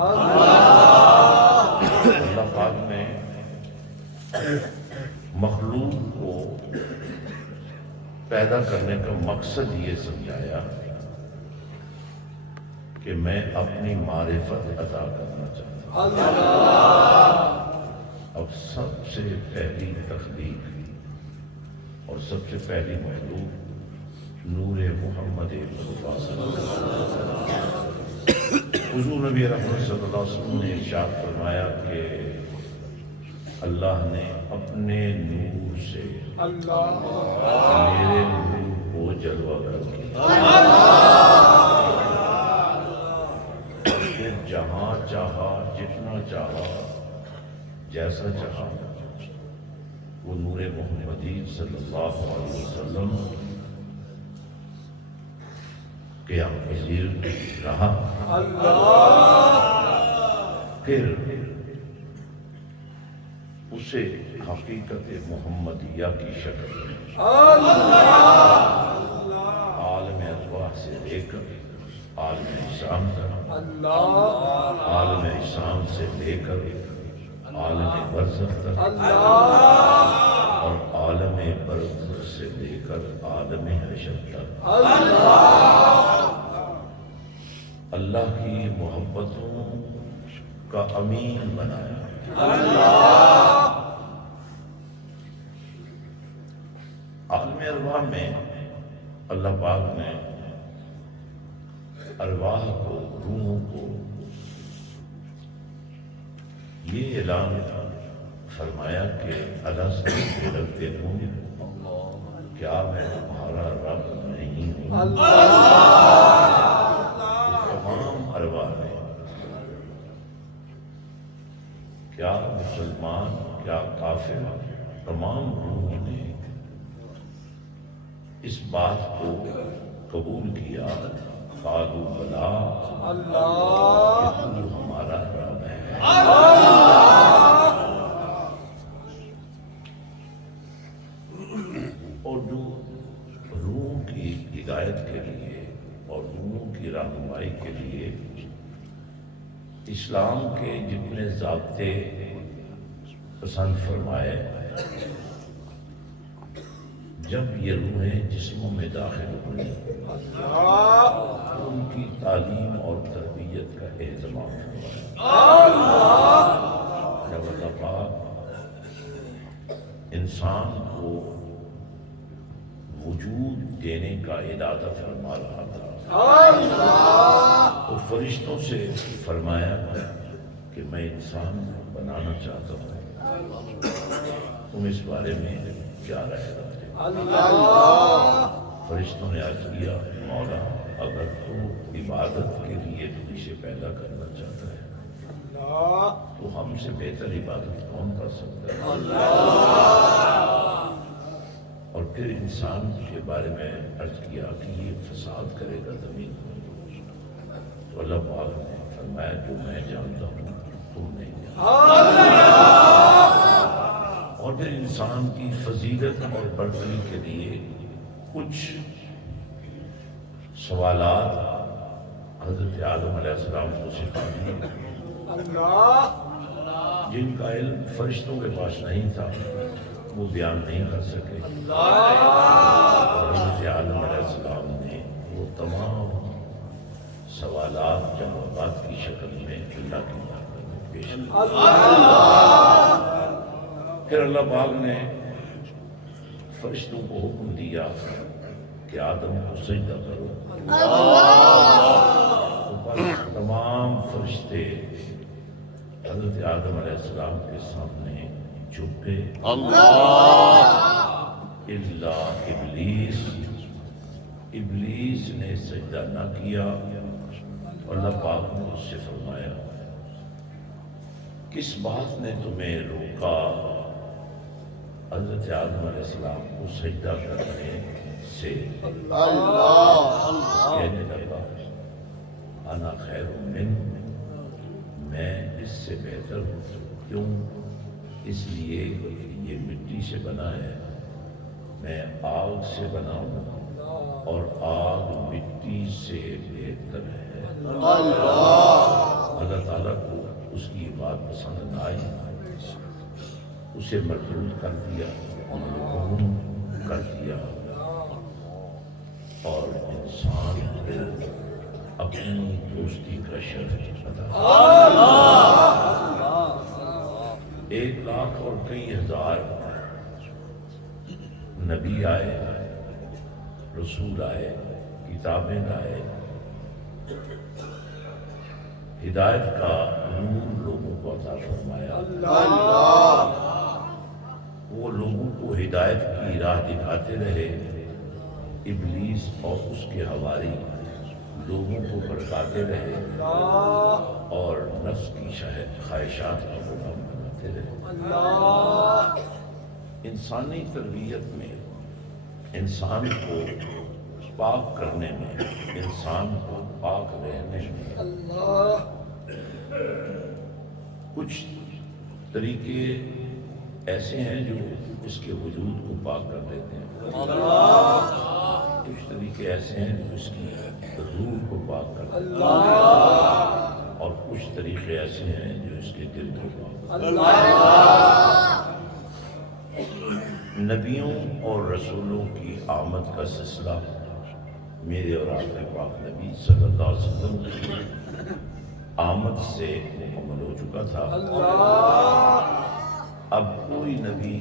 اللہ پاک نے مخلوق کو پیدا کرنے کا مقصد یہ سمجھایا کہ میں اپنی معرفت عطا کرنا چاہتا ہوں۔ اب سب سے پہلی تخلیق اور سب سے پہلی مخلوق نور محمد مصطفیٰ صلی اللہ علیہ وسلم۔ حضور نبی رحمت صلی اللہ علیہ وسلم نے ارشاد فرمایا کہ اللہ نے اپنے نور سے میرے نور کو جلوہ گر کیا، پھر جہاں چاہا، جتنا چاہا، جیسا چاہا وہ نور محمدی صلی اللہ علیہ وسلم قیام پذیر رہا۔ پھر اسے حقیقت محمدیہ کی شکل عالم ارواح سے لے کر عالم اجسام تک، عالم اجسام سے لے کر عالم برزخ تک، اور عالم برزخ سے لے کر عالم حشر تک اللہ کی محبتوں کا امین بنایا۔ عالم ارواح میں اللہ پاک نے ارواح کو، روحوں کو یہ اعلان فرمایا کہ الست بربکم، کیا میں تمہارا رب نہیں ہوں؟ تمام ارواح نے، کیا مسلمان، کیا کافر، تمام روحوں نے اس بات کو قبول کیا، قالوا بلا، کہ تو ہمارا رب ہے۔ اور جو روح کی ہدایت کے لیے اور روح کی رہنمائی کے لیے اسلام کے جتنے ضابطے پسند فرمائے، جب یہ روحیں جسموں میں داخل ہوئی ان کی تعلیم اور تربیت کا اہتمام فرمایا۔ جب اللہ پاک انسان کو وجود دینے کا ارادہ فرما رہا تھا تو فرشتوں سے فرمایا کہ میں انسان بنانا چاہتا ہوں، تم اس بارے میں کیا رائے رکھتے؟ فرشتوں نے عرض کیا، مولا اگر تو عبادت کے لیے تجھے پیدا کرنا چاہتا ہے تو ہم سے بہتر عبادت کون کر سکتا ہے؟ اور پھر انسان کے بارے میں عرض کیا کہ یہ فساد کرے گا زمین میں، تو اللہ پاک نے فرمایا جو میں جانتا ہوں تم نہیں جانتے۔ اور پھر انسان کی فضیلت اور برتری کے لیے کچھ سوالات حضرت آدم علیہ السلام کو سکھا دیے، جن کا علم فرشتوں کے پاس نہیں تھا، وہ بیان نہیں کر سکے۔ حضرت آدم علیہ السلام نے وہ تمام سوالات جوابات کی شکل میں اللہ کی بارگاہ میں پیش کیے۔ پھر اللہ پاک نے فرشتوں کو حکم دیا کہ آدم کو سجدہ کرو۔ تمام فرشتے حضرت آدم علیہ السلام کے سامنے جھک گئے، الا ابلیس نے سجدہ نہ کیا۔ اللہ پاک نے اس سے فرمایا کس بات نے تمہیں روکا حضرت آدم علیہ السلام کو سجدہ کرنے سے؟ کہنے لگا انا خیر منہ، میں اس سے بہتر ہوں۔ کیوں؟ اس لیے یہ مٹی سے بنا ہے، میں آگ سے بنا ہوں، اور آگ مٹی سے بہتر ہے۔ اللہ تعالیٰ کو اس کی بات پسند نہ آئی، اسے مردود کر دیا، محروم کر دیا، اور انسان کو اپنی دوستی کا شرف عطا کیا۔ 1 لاکھ اور کئی ہزار نبی آئے، رسول آئے، کتابیں لائے، ہدایت کا نور لوگوں کو عطا فرمایا، وہ لوگوں کو ہدایت کی راہ دکھاتے رہے، ابلیس اور اس کے حواری لوگوں کو بھڑکاتے رہے اور نفس کی خواہشات کا غلام بناتے رہے۔ انسانی تربیت میں، انسان کو پاک کرنے میں، انسان کو پاک رہنے میں کچھ طریقے ایسے ہیں جو اس کے وجود کو پاک کر دیتے ہیں، کچھ طریقے ایسے ہیں جو اس کی روح کو پاک کر دیتے ہیں، اور کچھ طریقے ایسے ہیں جو اس کے دل کو پاک کر دیتے ہیں۔ نبیوں اور رسولوں کی آمد کا سلسلہ میرے اور آپ کے پاک نبی صلی اللہ علیہ وسلم کی آمد سے مکمل ہو چکا تھا۔ اب کوئی نبی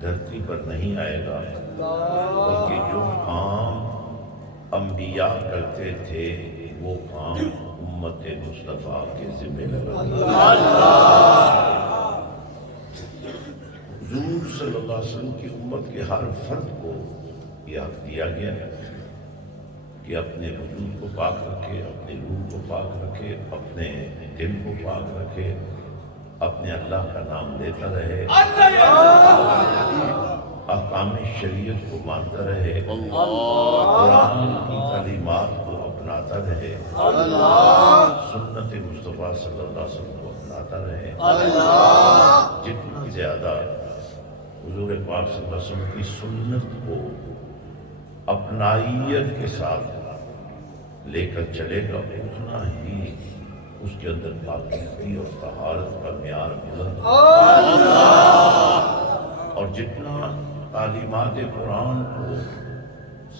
دھرتی پر نہیں آئے گا، بلکہ جو کام انبیاء کرتے تھے وہ کام امت مصطفیٰ کے ذمہ لگا دیا۔ حضور صلی اللہ علیہ وسلم کی امت کے ہر فرد کو یہ حق دیا گیا ہے کہ اپنے وجود کو پاک رکھے، اپنے روح کو پاک رکھے، اپنے دل کو پاک رکھے، اپنے اللہ کا نام لیتا رہے، احکام شریعت کو مانتا رہے، قرآن کی تعلیمات کو اپناتا رہے، سنت مصطفیٰ صلی اللہ علیہ وسلم کو اپناتا رہے۔ جتنا زیادہ حضور پاک صلی اللہ علیہ وسلم کی سنت کو اپنائیت کے ساتھ لے کر چلے گا، اتنا ہی اس کے اندر پاکیزگی اور طہارت کا معیار بلند ہوگا، اور جتنا تعلیمات قرآن کو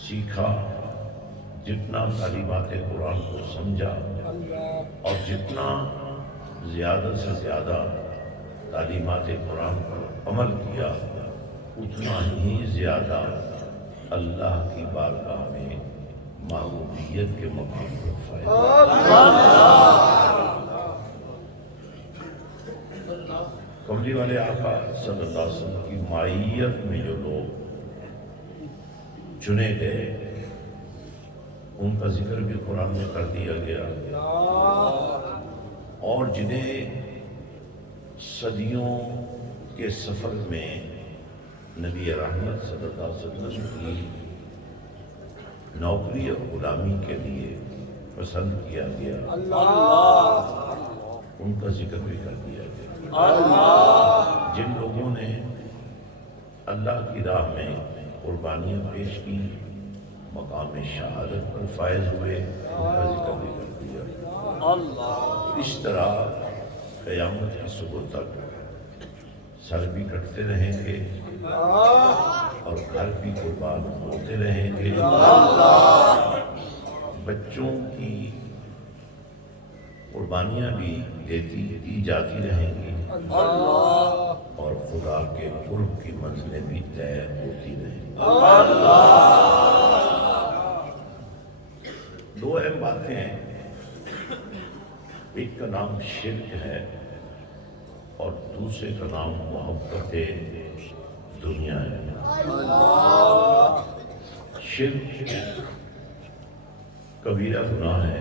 سیکھا، جتنا تعلیمات قرآن کو سمجھا، اور جتنا زیادہ سے زیادہ تعلیمات قرآن پر عمل کیا، اتنا ہی زیادہ اللہ کی بارگاہ میں معبودیت کے مقام پر فائدہ۔ کملی والے آقا صلی اللہ علیہ وسلم کی معیت میں جو لوگ چنے گئے، ان کا ذکر بھی قرآن میں کر دیا گیا، اور جنہیں صدیوں کے سفر میں نبی رحمت صلی اللہ علیہ وسلم کی نوکری اور غلامی کے لیے پسند کیا گیا، ان کا ذکر بھی کر دیا گیا۔ جن لوگوں نے اللہ کی راہ میں قربانیاں پیش کی، مقام شہادت پر فائز ہوئے، ان کا ذکر بھی کر دیا۔ اس طرح قیامت کی صبح تک سر بھی کٹتے رہیں گے اور گھر بھی قربان ہوتے رہیں گے، بچوں کی قربانیاں بھی دی جاتی رہیں گی، اور خدا کے قرب کی منزلیں بھی طے ہوتی رہیں گی۔ دو اہم باتیں ہیں، ایک کا نام شرک ہے اور دوسرے کا نام محبت دنیا ہے۔ شرک کبیرہ گناہ ہے،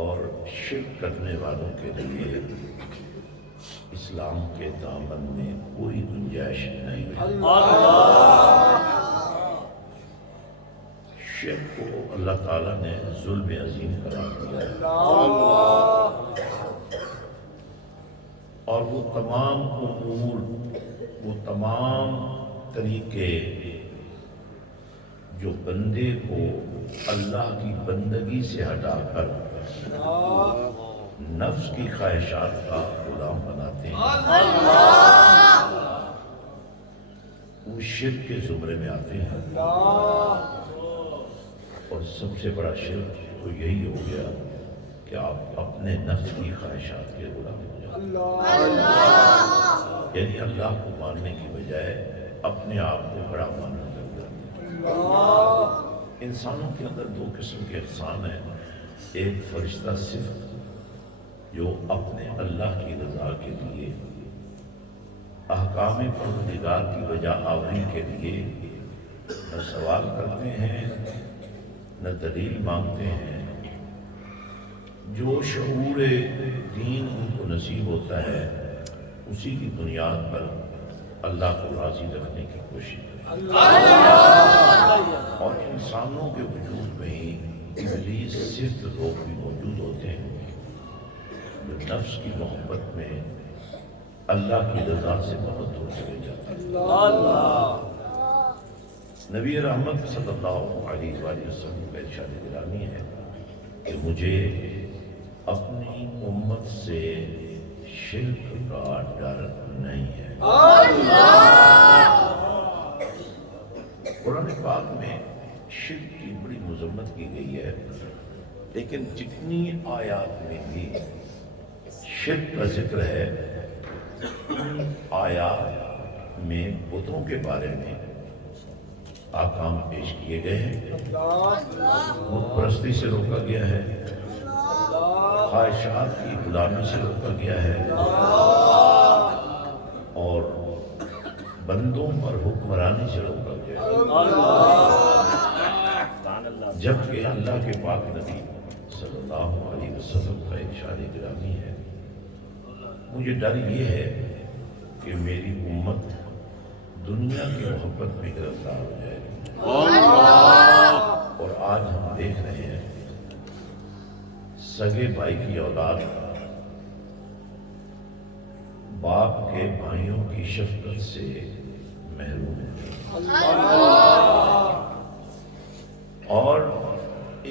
اور شرک کرنے والوں کے لیے اسلام کے دامن میں کوئی گنجائش نہیں ہے۔ شرک کو اللہ تعالیٰ نے ظلم عظیم قرار دیا ہے، اور وہ تمام امور، وہ تمام طریقے جو بندے کو اللہ کی بندگی سے ہٹا کر نفس کی خواہشات کا غلام بناتے ہیں، وہ شرک کے زمرے میں آتے ہیں۔ اور سب سے بڑا شرک تو یہی ہو گیا کہ آپ اپنے نفس کی خواہشات کے غلام ہو جائیں، یعنی اللہ کو ماننے کی بجائے اپنے آپ کو بڑا ماننے لگ جاتے ہیں۔ انسانوں کے اندر دو قسم کے اقسام ہیں، ایک فرشتہ صفت جو اپنے اللہ کی رضا کے لیے احکام پروردگار کی وجہ آوری کے لیے نہ سوال کرتے ہیں نہ دلیل مانگتے ہیں، جو شعور دین ان کو نصیب ہوتا ہے اسی کی بنیاد پر اللہ کو راضی رکھنے کی کوشش کرتے ہیں۔ اور انسانوں کے وجود میں ہی ابلیس صفت لوگ بھی موجود ہوتے ہیں جو نفس کی محبت میں اللہ کی رضا سے بہت دور چلے جاتے ہیں۔ نبی رحمت صلی اللہ علیہ وآلہ وسلم کا ارشاد گرامی ہے کہ مجھے اپنی امت سے شرک کا ڈر نہیں ہے۔ قرآن پاک میں شرک کی بڑی مذمت کی گئی ہے، لیکن جتنی آیات میں بھی شرک کا ذکر ہے، ان آیات میں بتوں کے بارے میں احکام پیش کیے گئے ہیں۔ بت پرستی سے روکا گیا ہے، خواہشات کی غلامی سے روکا گیا ہے، اور بندوں پر حکمرانی سے روکا گیا ہے، جبکہ اللہ کے پاک نبی صلی اللہ علیہ وسلم کا ارشاد گرامی ہے، مجھے ڈر یہ ہے کہ میری امت دنیا کی محبت میں گرفتار ہو جائے۔ اور آج ہم دیکھ رہے ہیں سگے بھائی کی اولاد باپ کے بھائیوں کی شفقت سے محروم ہے، اور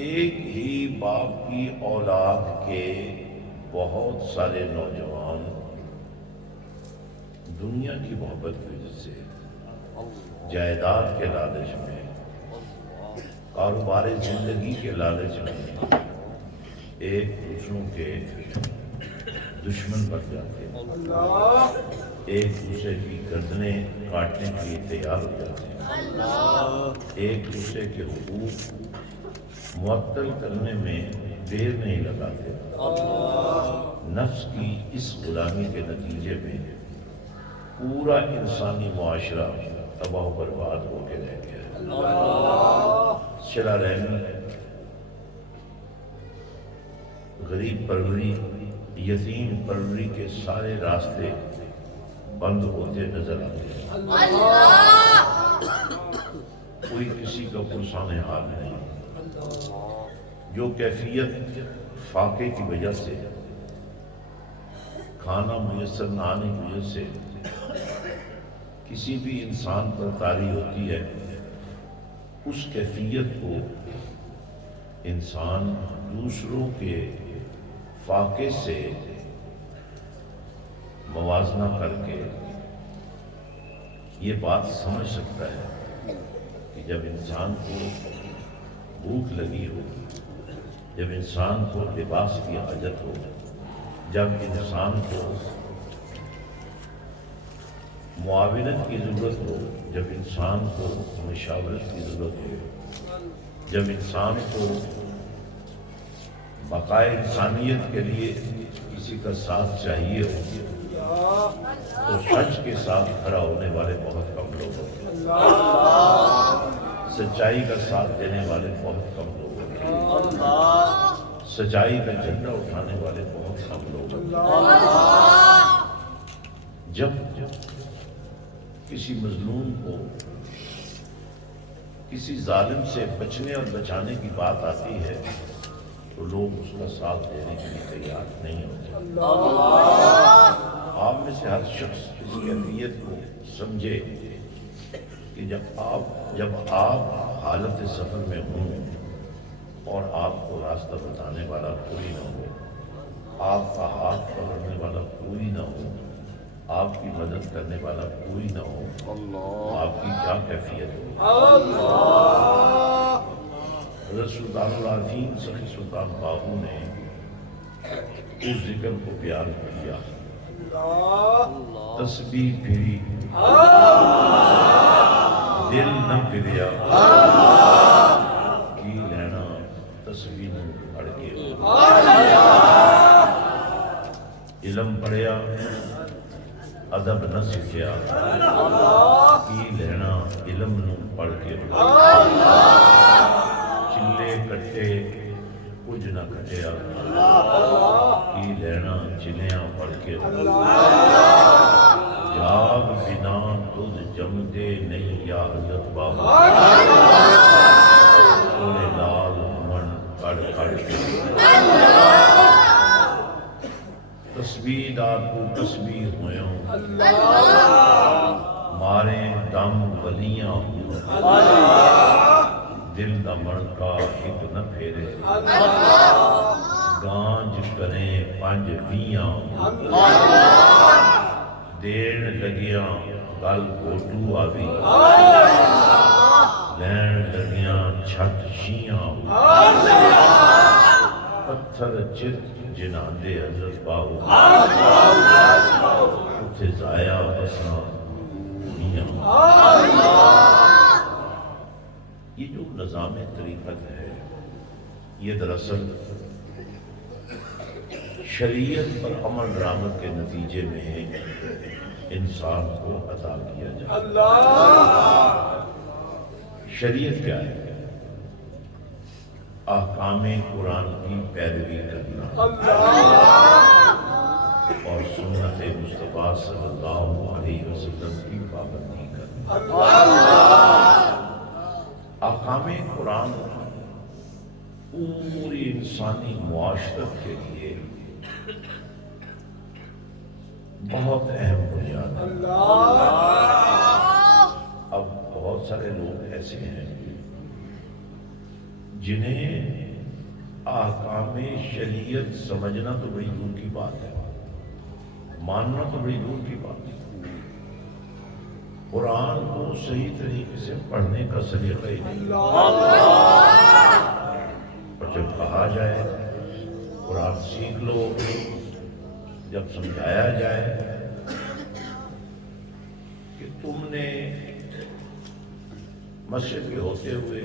ایک ہی باپ کی اولاد کے بہت سارے نوجوان دنیا کی محبت کی وجہ سے جائیداد کے لالچ میں، کاروبار زندگی کے لالچ میں ایک دوسروں کے دشمن بن جاتے ہیں، ایک دوسرے کی گردنیں کاٹنے کے لیے تیار ہو جاتے ہیں، ایک دوسرے کے حقوق معطل کرنے میں دیر نہیں لگاتے۔ نفس کی اس غلامی کے نتیجے میں پورا انسانی معاشرہ تباہ و برباد ہو کے رہ گیا ہے۔ صلہ رحمی، غریب پروری، یتیم پروری کے سارے راستے بند ہوتے نظر آتے ہیں، کوئی کسی کا پرسان حال نہیں۔ جو کیفیت فاقے کی وجہ سے، کھانا میسر نہ آنے کی وجہ سے کسی بھی انسان پر طاری ہوتی ہے، اس کیفیت کو انسان دوسروں کے فاقے سے موازنہ کر کے یہ بات سمجھ سکتا ہے کہ جب انسان کو بھوک لگی ہو، جب انسان کو لباس کی حاجت ہو، جب انسان کو معاونت کی ضرورت ہو، جب انسان کو مشاورت کی ضرورت ہو، جب انسان کو بقائے انسانیت کے لیے کسی کا ساتھ چاہیے ہو، تو سچ کے ساتھ کھڑا ہونے والے بہت کم لوگ ہوتے ہیں، سچائی کا ساتھ دینے والے بہت کم لوگ ہوتے ہیں، سچائی کا جھنڈا اٹھانے والے بہت کم لوگ ہوتے ہیں۔ جب کسی مظلوم کو کسی ظالم سے بچنے اور بچانے کی بات آتی ہے تو لوگ اس کا ساتھ دینے کے لیے تیار نہیں ہوتے۔ آپ میں سے ہر شخص اس کیفیت کو سمجھے کہ جب آپ حالت سفر میں ہوں اور آپ کو راستہ بتانے والا کوئی نہ ہو، آپ کا ہاتھ پکڑنے والا کوئی نہ ہو، آپ کی مدد کرنے والا کوئی نہ ہو، آپ کی کیا کیفیت ہو؟ حضرت سلطان العارفین سخی سلطان بابو نے اس ذکر کو بیان کیا، تسبیح پھری دل نہ پھریا کی لینا تسبیح نو پڑھ کے، علم پڑھیا ادب نہ سکھیا کی لینا علم نو پڑھ کے، چلے کٹے کچھ نہ کٹیا کی لینا چلیاں پڑھ کے، جاگ بنا دودھ جمدے نہیں یا حضرت بابا تھوڑے لال من کڑ کڑ کے، تسبیح دار کو تسبیح ہویوں مارے دم ولیاں ہوں، دل دا مڑکا ایک نہ پھیرے، گانج کریں پانچ ویاں، دین لگیاں گل گوٹو آوی، لین لگیاں چھت شیاں، پتھر چت جنا دے حضرت باہو، اتھے زایا بساں میاں۔ یہ جو نظام طریقت ہے یہ دراصل شریعت پر عمل درآمد کے نتیجے میں انسان کو عطا کیا جاتا ہے۔ شریعت کیا ہے؟ احکام قرآن کی پیروی کرنا اور سنت مصطفیٰ صلی اللہ علیہ وسلم کی پابندی کرنا۔ احکام قرآن پوری انسانی معاشرت کے لیے بہت اہم بنیاد ہے۔ اب بہت سارے لوگ ایسے ہیں جنہیں احکام شریعت سمجھنا تو بڑی دور کی بات ہے، ماننا تو بڑی دور کی بات ہے، قرآن کو صحیح طریقے سے پڑھنے کا سلیقہ ہی نہیں، اور جب کہا جائے قرآن سیکھ لو، جب سمجھایا جائے کہ تم نے مسجد کے ہوتے ہوئے،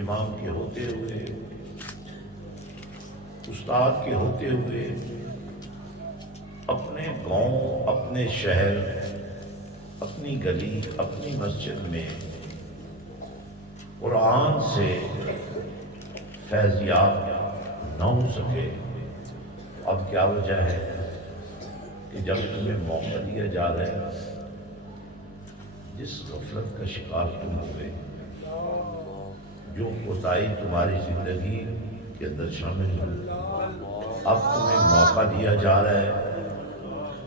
امام کے ہوتے ہوئے، استاد کے ہوتے ہوئے، اپنے گاؤں، اپنے شہر، اپنی گلی، اپنی مسجد میں قرآن سے فیضیاب نہ ہو سکے، اب کیا وجہ ہے کہ جب تمہیں موقع دیا جا رہا ہے، جس غفلت کا شکار تم ہوئے، جو کوتاہی تمہاری زندگی کے اندر شامل ہو، اب تمہیں موقع دیا جا رہا ہے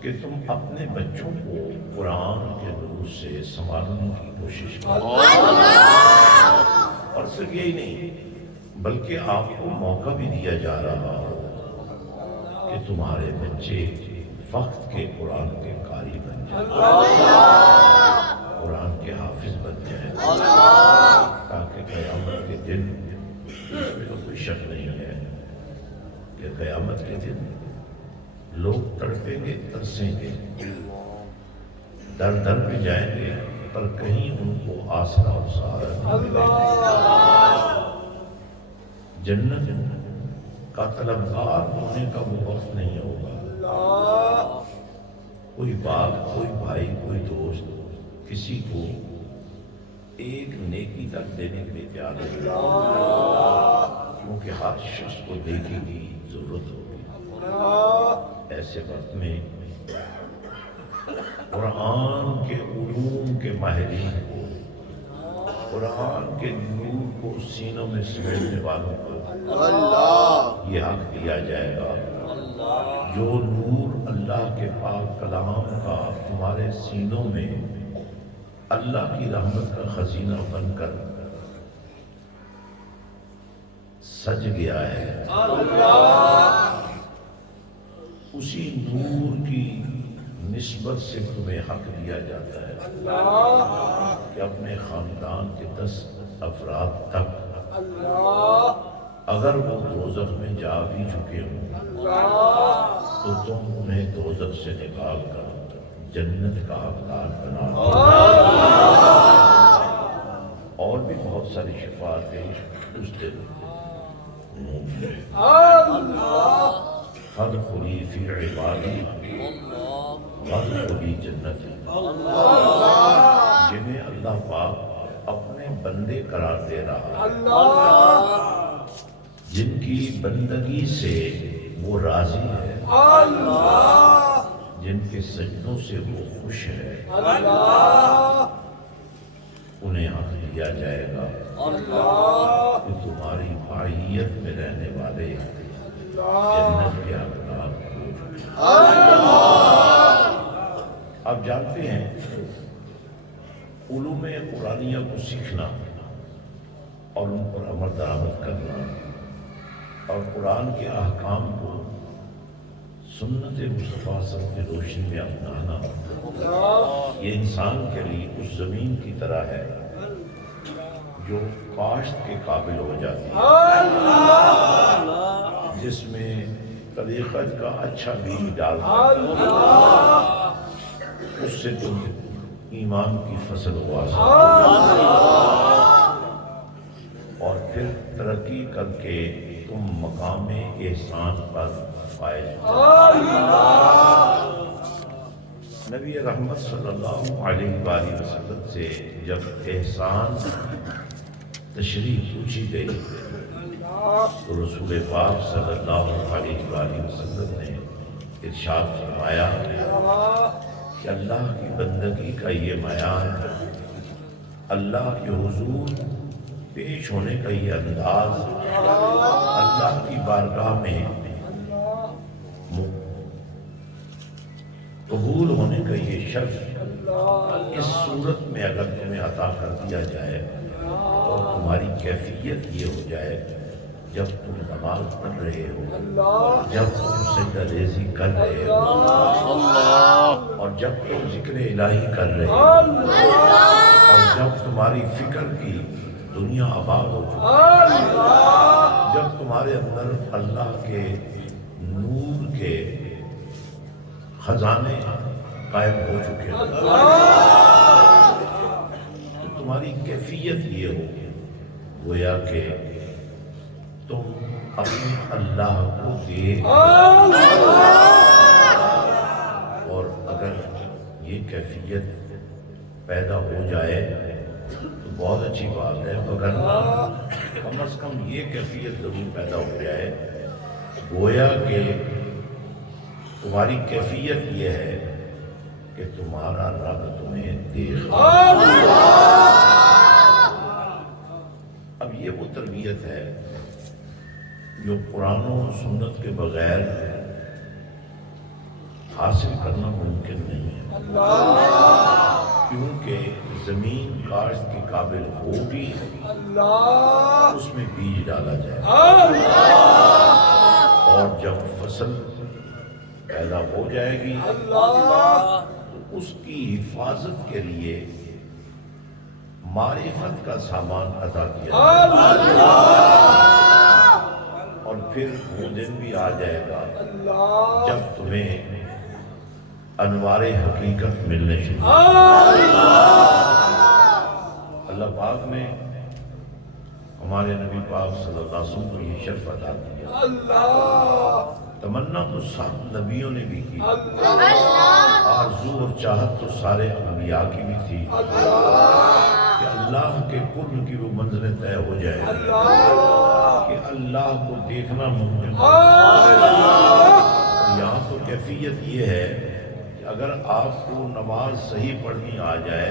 کہ تم اپنے بچوں کو قرآن کے نور سے سنبھالنے کی کوشش کرو، اور صرف یہی نہیں بلکہ آپ کو موقع بھی دیا جا رہا ہو کہ تمہارے بچے وقت کے قرآن کے قاری بن جائیں، قرآن کے حافظ بن جائیں، تاکہ قیامت کے دن، اس میں تو کوئی شک نہیں ہے کہ قیامت کے دن لوگ تڑپیں گے، ترسیں گے، در در پہ جائیں گے، پر کہیں ان کو آسرا اور سہارا نہیں ملے گا۔ جنت کا طلبگار ہونے کا وہ وقت نہیں ہوگا، کوئی باپ، کوئی بھائی، کوئی دوست کسی کو ایک نیکی تک دینے کے لیے تیار نہیں ہوگا، کیونکہ ہر شخص کو نیکی کی ضرورت ہوگی۔ ایسے وقت میں قرآن کے علوم کے ماہرین کو، قرآن کے نور کو سینوں میں سمیٹنے والوں کو یہ حق دیا جائے گا، جو نور اللہ کے پاک کلام کا تمہارے سینوں میں اللہ کی رحمت کا خزینہ بن کر سج گیا ہے، اسی نور کی نسبت سے تمہیں حق دیا جاتا ہے کہ اپنے خاندان کے 10 افراد تک اگر وہ دوزخ میں جا بھی چکے ہوں تو تم انہیں دوزخ سے نکال کر جنت کا حقدار بنا دو۔ اور بھی بہت ساری شفاعتیں اس دن فادخلی فی عبادی وادخلی جنتی، جنہیں اللہ پاک اپنے بندے قرار دے رہا ہے، جن کی بندگی سے وہ راضی ہے، جن کے سجدوں سے وہ خوش ہے، انہیں حق دیا جائے گا کہ تمہاری معیت میں رہنے والے جنت کے حقدار ہو۔ آپ جانتے ہیں علوم قرآنیہ کو سیکھنا اور ان پر عمل درآمد کرنا اور قرآن کے احکام کو سنت مصطفیٰ صلی اللہ علیہ وسلم کی روشنی میں اپنانا، یہ انسان کے لیے اس زمین کی طرح ہے جو کاشت کے قابل ہو جاتی ہے، جس میں طریقت کا اچھا بیج ڈال کر اس سے تم ایمان کی فصل اگا سکتے اور پھر ترقی کر کے تم مقام احسان پر فائز ہو۔ نبی رحمت صلی اللہ علیہ وآلہ وسلم سے جب احسان تشریح پوچھی گئی تو رسول پاک صلی اللہ علیہ وآلہ وسلم نے ارشاد فرمایا کہ اللہ کی بندگی کا یہ معیار، اللہ کے حضور پیش ہونے کا یہ انداز، اللہ کی بارگاہ میں قبول ہونے کا یہ شرف اس صورت میں اگر تمہیں عطا کر دیا جائے اور تمہاری کیفیت یہ ہو جائے جب تم نماز پڑھ رہے ہو، جب تم سجدہ ریزی کر رہے ہو اور جب تم ذکر الہی کر رہے ہو اور جب تمہاری فکر کی دنیا آباد ہو چکی، جب تمہارے اندر اللہ کے نور کے خزانے قائم ہو چکے ہیں تو تمہاری کیفیت یہ ہو گویا کہ تم اپنے اللہ کو دیکھ، اور اگر یہ کیفیت پیدا ہو جائے تو بہت اچھی بات ہے، وگرنہ کم از کم یہ کیفیت ضرور پیدا ہو جائے گویا کہ تمہاری کیفیت یہ ہے کہ تمہارا رب تمہیں دیکھ۔ اب یہ وہ تربیت ہے جو قرآن و سنت کے بغیر حاصل کرنا ممکن نہیں ہے، کیونکہ زمین کاشت کے قابل ہوگی اس میں بیج ڈالا جائے اور جب فصل پیدا ہو جائے گی تو اس کی حفاظت کے لیے معرفت کا سامان عطا کیا جائے اور پھر وہ دن بھی آ جائے گا جب تمہیں انوار حقیقت ملنے شروع۔ اللہ پاک نے ہمارے نبی پاک صلی اللہ علیہ وسلم کو یہ شرف عطا کیا، تمنا تو سب نبیوں نے بھی کی، آرزو اور چاہت تو سارے انبیاء کی بھی تھی کہ اللہ کے قرب کی وہ منزلیں طے ہو جائے کہ اللہ کو دیکھنا ممکن ہو۔ یہاں تو کیفیت یہ ہے کہ اگر آپ کو نماز صحیح پڑھنی آ جائے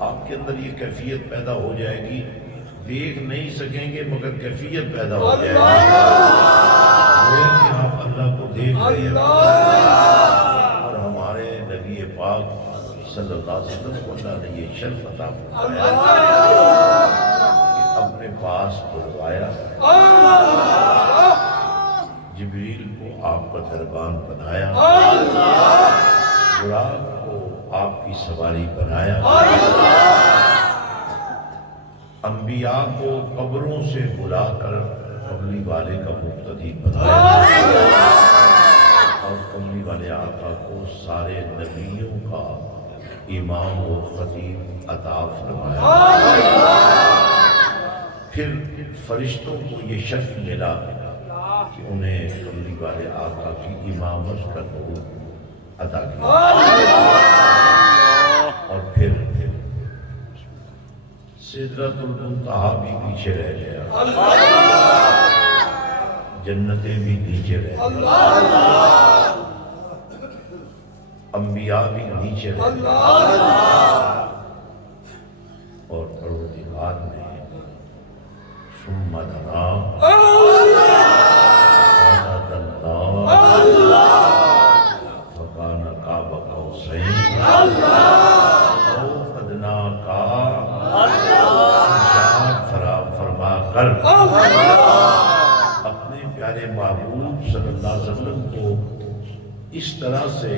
آپ کے اندر یہ کیفیت پیدا ہو جائے گی، دیکھ نہیں سکیں گے مگر کیفیت پیدا ہو جائے گی کہ آپ اللہ کو دیکھ رہے ہیں۔ اور ہمارے نبی پاک صلی اللہ علیہ وسلم کو اللہ نے یہ شرف عطا فرمایا کہ اپنے پاس بلوایا، جبریل کو آپ کا دربان بنایا، براق کو آپ کی سواری بنایا، انبیاء کو قبروں سے بلا کر قبلی والے کا مقتدی بنایا، اور قبلی والے آقا کو سارے نبیوں کا امام و خطیب عطا فرمایا۔ پھر فرشتوں کو یہ شرف ملا کہ انہیں قبلی والے آقا کی امامت کا نور عطا کیا، اور پھر سدرۃ المنتہا بھی پیچھے رہ گیا، جنتیں بھی نیچے رہ گئی، انبیاء بھی نیچے رہ گئے، اور پروردگار نے ثم دنا فکان قاب قوسین او ادنیٰ کا ارشاد فرما کر اپنے پیارے محبوب صلی اللہ علیہ وسلم کو اس طرح سے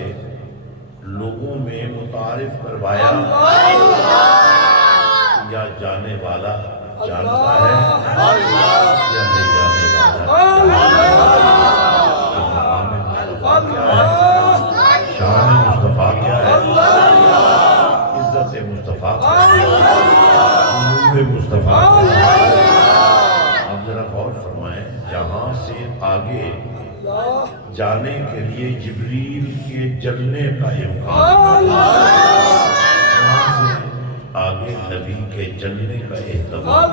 لوگوں میں متعارف کروایا، یا جانے والا جانتا ہے یا نہیں جانے والا شان مصطفیٰ کیا ہے، عزت مصطفیٰ کیا ہے، نور مصطفیٰ کیا ہے۔ آپ ذرا غور فرمائیں، جہاں سے آگے جانے کے لیے جبریل کے چلنے کا امکان، وہاں سے آگے نبی کے چلنے کا اہتمام،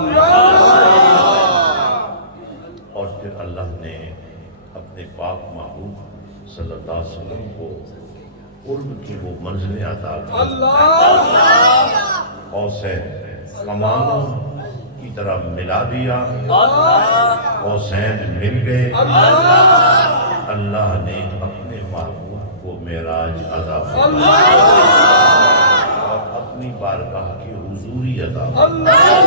اور پھر اللہ نے اپنے پاک محبوب صلی اللہ علیہ وسلم کو قرب کی وہ منزلیں عطا کی، قوسین کمانوں کی طرح ملا دیا، قوسین مل گئے، اللہ نے اپنے محبوب کو معراج عطا فرمایا اور اپنی بارگاہ کی حضوری عطا فرمایا،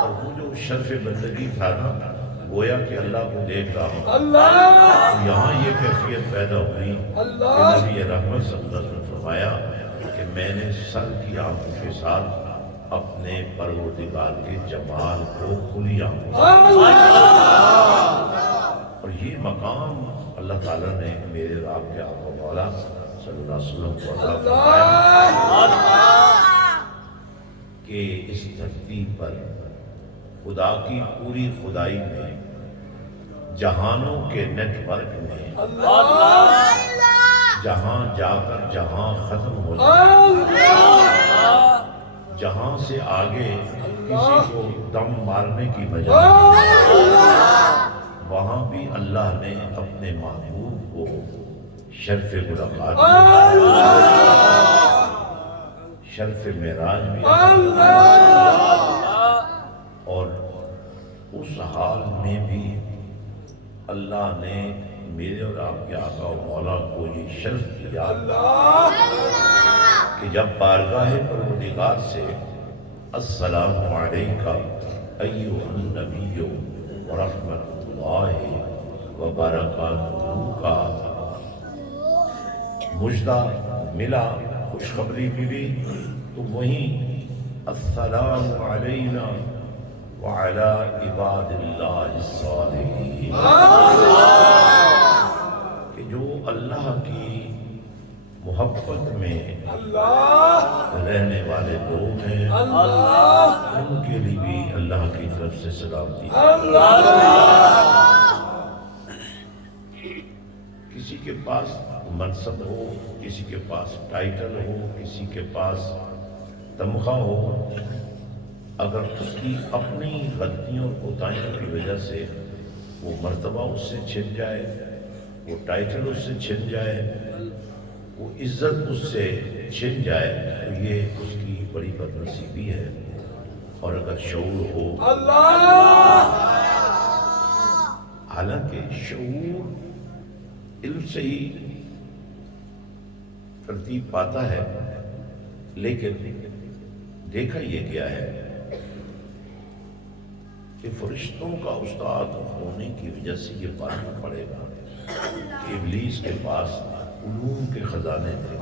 اور وہ جو شرف بندگی تھا نا، گویا کہ اللہ کو دیکھ رہا ہوں، یہاں یہ کیفیت پیدا ہوئی کہ نبی رحمت صلی اللہ علیہ وسلم نے فرمایا کہ میں نے سر کی آنکھوں کے ساتھ اپنے پروردگار کے جمال کو کھلی آنکھوں، اور یہ مقام اللہ تعالیٰ نے میرے آپ کے آقا مولا صلی اللہ علیہ وسلم کو عطا فرمایا کہ اس دھرتی پر خدا کی پوری خدائی میں، جہانوں کے نیٹ ورک میں، جہاں جا کر جہاں ختم ہو جائے، جہاں سے آگے کسی کو دم مارنے کی بجائے، وہاں بھی اللہ نے اپنے محبوب کو شرف ملاقات دیا، شرف معراج بھی، اور اس حال میں بھی اللہ نے میرے اور آپ کے آقا و مولا کو یہ شرف دیا کہ جب بارگاہ پروردگار سے السلام علیکہ ایھا النبی ورحمۃ اللہ وبرکاتہ کا مژدہ ملا، خوشخبری ملی، تو وہیں السلام علینا وعلی عباد اللہ الصالحین، کہ جو اللہ کی محبت میں رہنے والے لوگ ہیں، ان کے لیے بھی اللہ کی طرف سے سلامتی۔ کسی کے پاس منصب ہو، کسی کے پاس ٹائٹل ہو، کسی کے پاس تمغہ ہو، اگر اس کی اپنی غلطیوں اور کوتاہیوں کی وجہ سے وہ مرتبہ اس سے چھن جائے، وہ ٹائٹل اس سے چھن جائے، وہ عزت اس سے چھن جائے، تو یہ اس کی بڑی بد نصیبی ہے۔ اور اگر شعور ہو، حالانکہ شعور علم سے ہی ترتیب پاتا ہے، لیکن دیکھا یہ گیا ہے کہ فرشتوں کا استاد ہونے کی وجہ سے یہ فرق پڑے گا کہ ابلیس کے پاس علوم کے خزانے تھے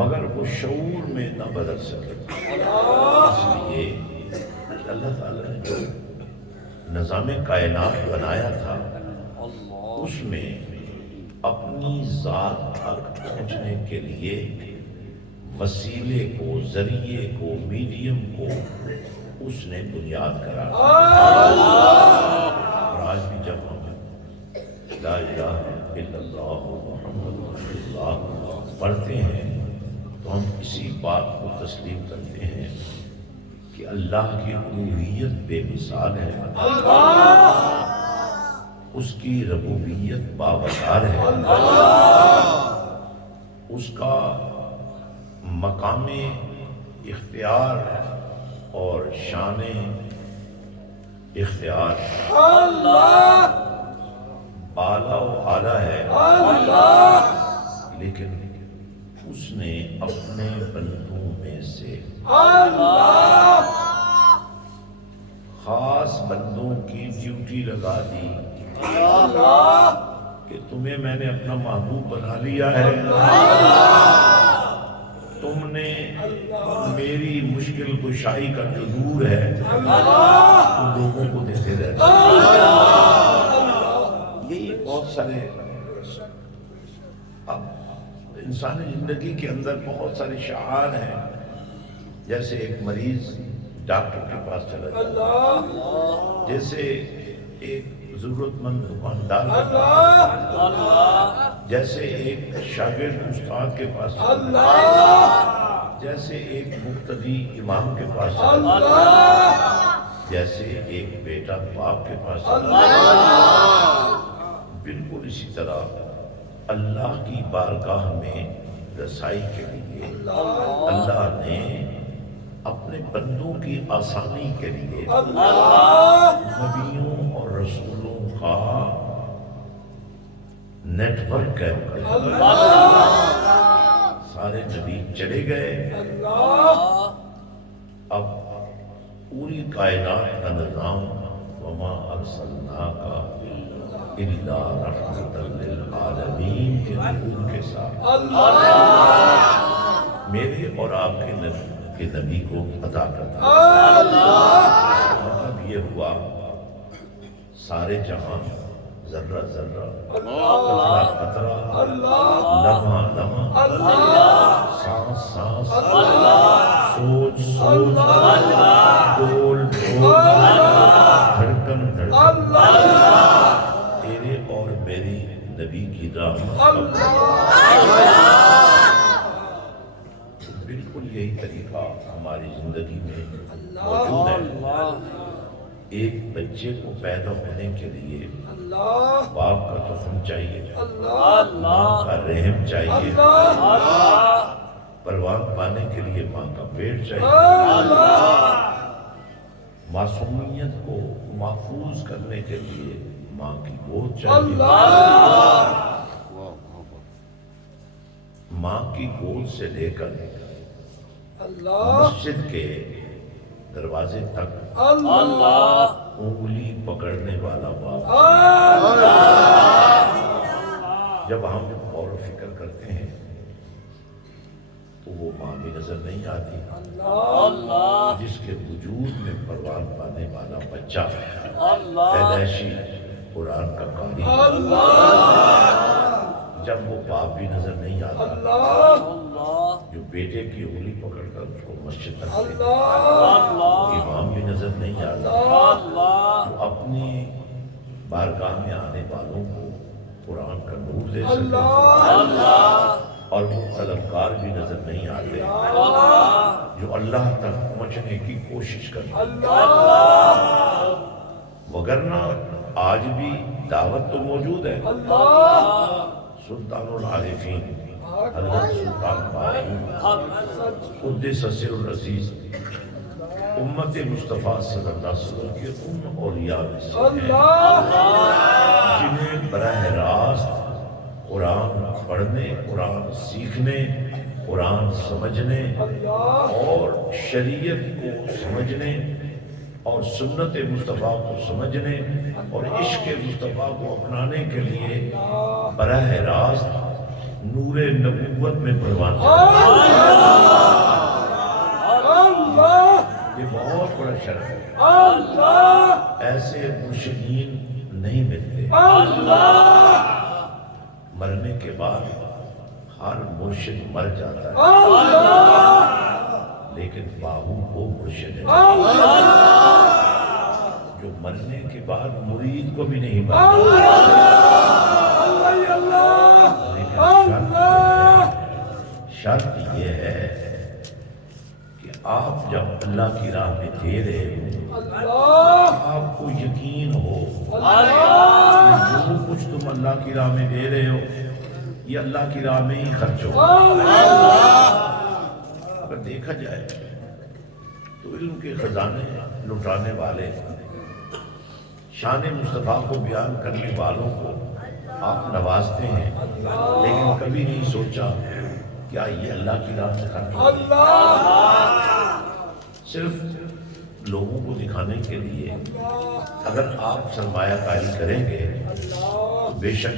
مگر وہ شعور میں نہ بدل سکے، اس لیے کہ اللہ تعالیٰ نے جو نظام کائنات بنایا تھا اس میں اپنی ذات تک پہنچنے کے لیے وسیلے کو، ذریعے کو، میڈیم کو اس نے بنیاد کرا اور آج بھی جب ہم لا الہ الا اللہ محمد رسول اللہ پڑھتے ہیں تو ہم اسی بات کو تسلیم کرتے ہیں کہ اللہ کی الوہیت بے مثال ہے، اس کی ربوبیت باوقار ہے، اس کا مقام اختیار اور شان اختیار اعلیٰ و اعلیٰ ہے، لیکن اس نے اپنے بندوں میں سے خاص بندوں کی ڈیوٹی لگا دی کہ تمہیں میں نے اپنا محبوب بنا لیا ہے، تم نے میری مشکل کشائی کا جو نور ہے تم لوگوں کو دیتے رہتے۔ یہی بہت سارے اب انسانی زندگی کے اندر بہت سارے شعار ہیں، جیسے ایک مریض ڈاکٹر کے پاس چلا جاتا، جیسے ایک ضرورت مند دکاندار کے پاس، جیسے ایک شاگرد استاد کے پاس، جیسے ایک مقتدی امام کے پاس، جیسے ایک بیٹا باپ کے پاس، بالکل اسی طرح اللہ کی بارگاہ میں رسائی کے لیے اللہ نے اپنے بندوں کی آسانی کے لیے نبیوں اور رسولوں کا نیٹ ورک قائم کر دیا۔ سارے نبی چلے گئے، اب پوری کائنات کا نظام وما ارسلناک الا رحمۃ للعالمین کے نور کے ساتھ میرے اور آپ کے نبی کو عطا کرتا ہے۔ مطلب یہ ہوا سارے جہاں ذرہ ذرہ، قطرہ قطرہ، لمحہ لمحہ، سانس سانس، سوچ سوچ، بول بول، دھڑکن دھڑکن، تیرے اور میری نبی کی رحمت۔ بالکل یہی طریقہ ہماری زندگی میں موجود ہے۔ ایک بچے کو پیدا ہونے کے لیے باپ کا تخم چاہیے، ماں کا رحم چاہیے، پروان پانے کے لیے ماں کا پیٹ چاہیے، معصومیت کو محفوظ کرنے کے لیے ماں کی گود چاہیے۔ ماں کی گود سے لے کر مسجد کے دروازے تک انگلی پکڑنے والا باپ۔ جب ہم غور و فکر کرتے ہیں تو وہ ماں بھی نظر نہیں آتی جس کے وجود میں پروان پانے والا بچہ پیدائشی قرآن کا قاری، جب وہ باپ بھی نظر نہیں آتا جو بیٹے کی انگلی پکڑ کر اس کو مسجد تک لے جاتا، امام بھی نظر نہیں آتا جو اپنی بارگاہ میں آنے والوں کو قرآن کا نور دے سکے، اور وہ طلبکار بھی نظر نہیں آتے جو اللہ تک پہنچنے کی کوشش کرتے۔ وگرنہ آج بھی دعوت تو موجود ہے۔ سلطان العارفین حضرت سلطان باہو قدس سر العزیز امت مصطفیٰ صلی اللہ علیہ وسلم کے ان اولیاء میں سے ہیں جنہیں براہ راست قرآن پڑھنے، قرآن سیکھنے، قرآن سمجھنے اور شریعت کو سمجھنے اور سنت مصطفیٰ کو سمجھنے اور عشق مصطفیٰ کو اپنانے کے لیے براہ راست نور نبوت میں پروان چڑھے۔ یہ بہت بڑا شرف ہے، ایسے مرشدین نہیں ملتے۔ مرنے کے بعد ہر مرشد مر جاتا ہے، لیکن باہو وہ مرشد ہے جو مرنے کے بعد مرید کو بھی نہیں مانتا۔ شرط یہ ہے کہ آپ جب اللہ کی راہ میں دے رہے ہو، آپ کو یقین ہو کہ جو کچھ تم اللہ کی راہ میں دے رہے ہو یہ اللہ کی راہ میں ہی خرچ ہو۔ اگر دیکھا جائے تو علم کے خزانے لٹانے والے، شان مصطفیٰ کو بیان کرنے والوں کو آپ نوازتے ہیں، لیکن کبھی نہیں سوچا کیا یہ اللہ کی راہ میں خرچ ہو؟ صرف لوگوں کو دکھانے کے لیے اگر آپ سرمایہ کاری کریں گے تو بے شک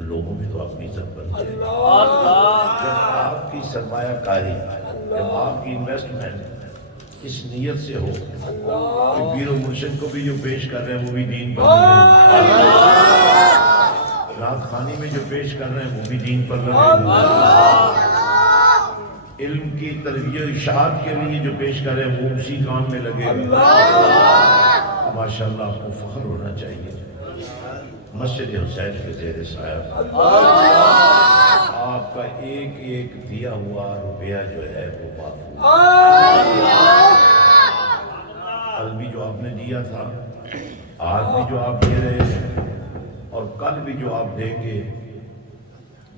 لوگوں میں تو اپنی عزت بن جائے گی۔ جب آپ کی سرمایہ کاری، جب آپ کی انویسٹمنٹ اس نیت سے ہو کہ پیر و مرشد کو بھی جو پیش کر رہے ہیں وہ بھی دین پر لگے، رات خانی میں جو پیش کر رہے ہیں وہ بھی دین پر لگے، علم کی تربیت و اشاعت کے لیے جو پیش کر رہے ہیں وہ اسی کام میں لگے، ماشاءاللہ آپ کو فخر ہونا چاہیے۔ مسجد حسین کے زیر سایہ آپ کا ایک ایک دیا ہوا روپیہ جو ہے وہ معفو، کل بھی جو آپ نے دیا تھا، آج بھی جو آپ دے رہے ہیں اور کل بھی جو آپ دیں گے،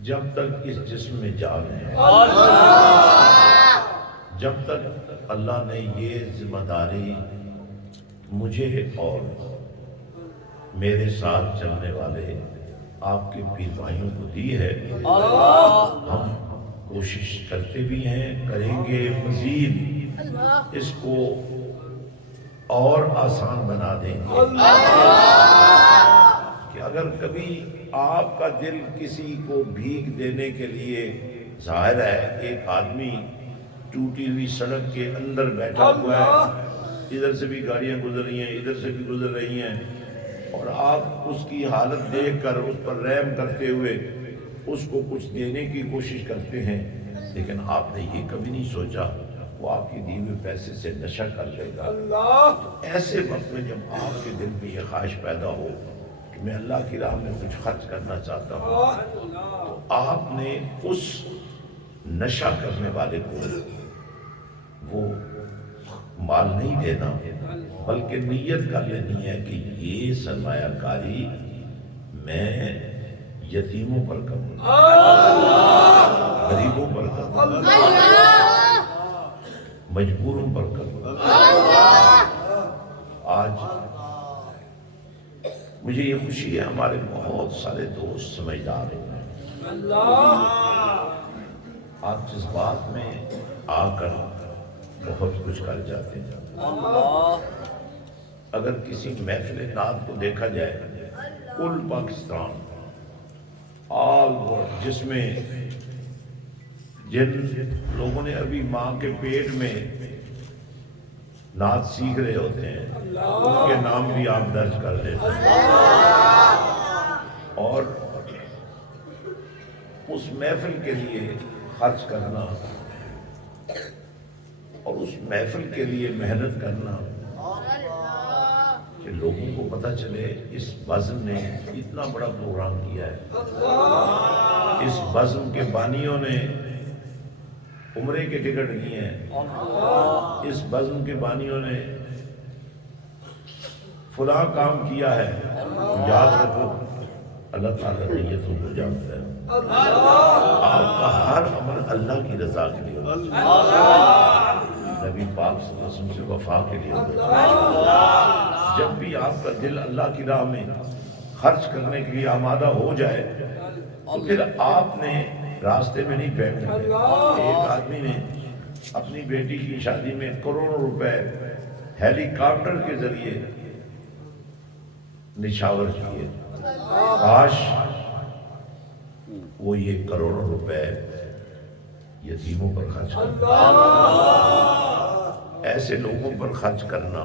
جب تک اس جسم میں جان ہے، جب تک اللہ نے یہ ذمہ داری مجھے اور میرے ساتھ چلنے والے آپ کے پیر بھائیوں کو دی ہے، ہم کوشش کرتے بھی ہیں، کریں گے مزید اس کو اور آسان بنا دیں گے کہ اگر کبھی آپ کا دل کسی کو بھیک دینے کے لیے، ظاہر ہے ایک آدمی ٹوٹی ہوئی سڑک کے اندر بیٹھا ہوا ہے، ادھر سے بھی گاڑیاں گزر رہی ہیں، ادھر سے بھی گزر رہی ہیں، اور آپ اس کی حالت دیکھ کر اس پر رحم کرتے ہوئے اس کو کچھ دینے کی کوشش کرتے ہیں، لیکن آپ نے یہ کبھی نہیں سوچا وہ آپ کی دیے ہوئے پیسے سے نشہ کر لے گا۔ تو ایسے وقت میں جب آپ کے دل میں یہ خواہش پیدا ہو کہ میں اللہ کی راہ میں کچھ خرچ کرنا چاہتا ہوں، تو آپ نے اس نشہ کرنے والے کو وہ مال نہیں دینا، بلکہ نیت کر لینی ہے کہ یہ سرمایہ کاری میں یتیموں پر کروں، غریبوں پر کروں، مجبوروں پر کروں۔ آج مجھے یہ خوشی ہے ہمارے بہت سارے دوست سمجھدار ہیں، آپ جس بات میں آ کر بہت کچھ کر جاتے ہیں۔ اگر کسی محفل نعت کو دیکھا جائے، کل پاکستان آل ورلڈ، جس میں جن لوگوں نے ابھی ماں کے پیٹ میں نعت سیکھ رہے ہوتے ہیں ان کے نام بھی آپ درج کر لیتے ہیں، اور اس محفل کے لیے خرچ کرنا اور اس محفل کے لیے محنت کرنا کہ لوگوں کو پتہ چلے اس بزم نے اتنا بڑا پروگرام کیا ہے، اس بزم کے بانیوں نے عمرے کے ٹکٹ لیے ہیں، اس بزم کے بانیوں نے فلاں کام کیا ہے، یاد رکھو اللہ تعالیٰ نیتوں کو جانتا ہے، آپ کا ہر عمل اللہ کی رضا کے لیے ہوتا ہے، نبی پاک صلی اللہ علیہ وسلم سے وفا کے لیے ہوتا ہے۔ جب بھی آپ کا دل اللہ کی راہ میں خرچ کرنے کے لیے آمادہ ہو جائے تو پھر آپ نے راستے میں نہیں بیٹھنا۔ ایک آدمی نے اپنی بیٹی کی شادی میں کروڑوں روپے ہیلی کاپٹر کے ذریعے نشاور کیے، کاش وہ یہ کروڑوں روپے یتیموں پر خرچ کرنا، ایسے لوگوں پر خرچ کرنا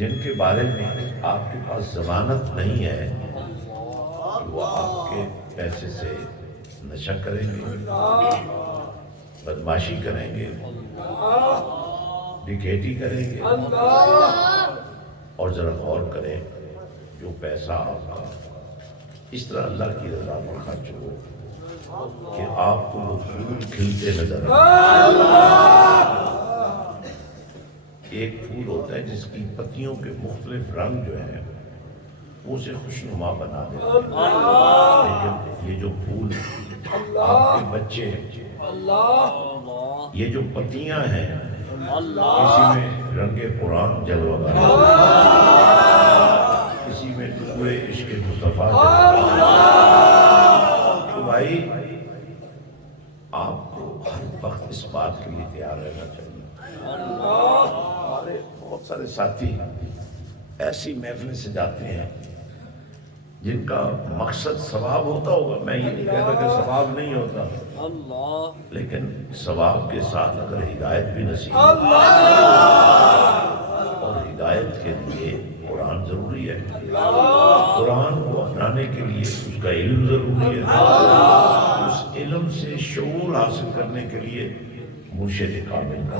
جن کے بارے میں آپ کے پاس ضمانت نہیں ہے کہ وہ آپ کے پیسے سے نشہ کریں گے، بدماشی کریں گے، ڈکیٹی کریں گے۔ اور ذرا غور کریں، جو پیسہ آپ کا اس طرح اللہ کی رضا پر خرچ ہو کہ آپ کو وہ پھول کھلتے نظر آئے۔ ایک پھول ہوتا ہے جس کی پتیوں کے مختلف رنگ جو ہیں وہ اسے خوشنما بنا دیتے ہیں، لیکن یہ جو پھول آپ کے بچے ہیں، یہ جو پتیاں ہیں، کسی میں رنگ قرآن جلوہ بنا، کسی میں ٹکڑے عشق مصطفیٰ جلوہ۔ تو بھائی آپ کو ہر وقت اس بات کے لیے تیار رہنا چاہیے۔ ہمارے بہت سارے ساتھی ایسی محفلیں سجاتے ہیں جن کا مقصد ثواب ہوتا ہوگا، میں یہ نہیں کہتا کہ ثواب نہیں ہوتا، لیکن ثواب کے ساتھ اگر ہدایت بھی نصیب ہو، اور ہدایت کے لیے قرآن ضروری ہے، قرآن کو اپنانے کے لیے اس کا علم ضروری ہے، اس علم سے شعور حاصل کرنے کے لیے مرشد کامل کا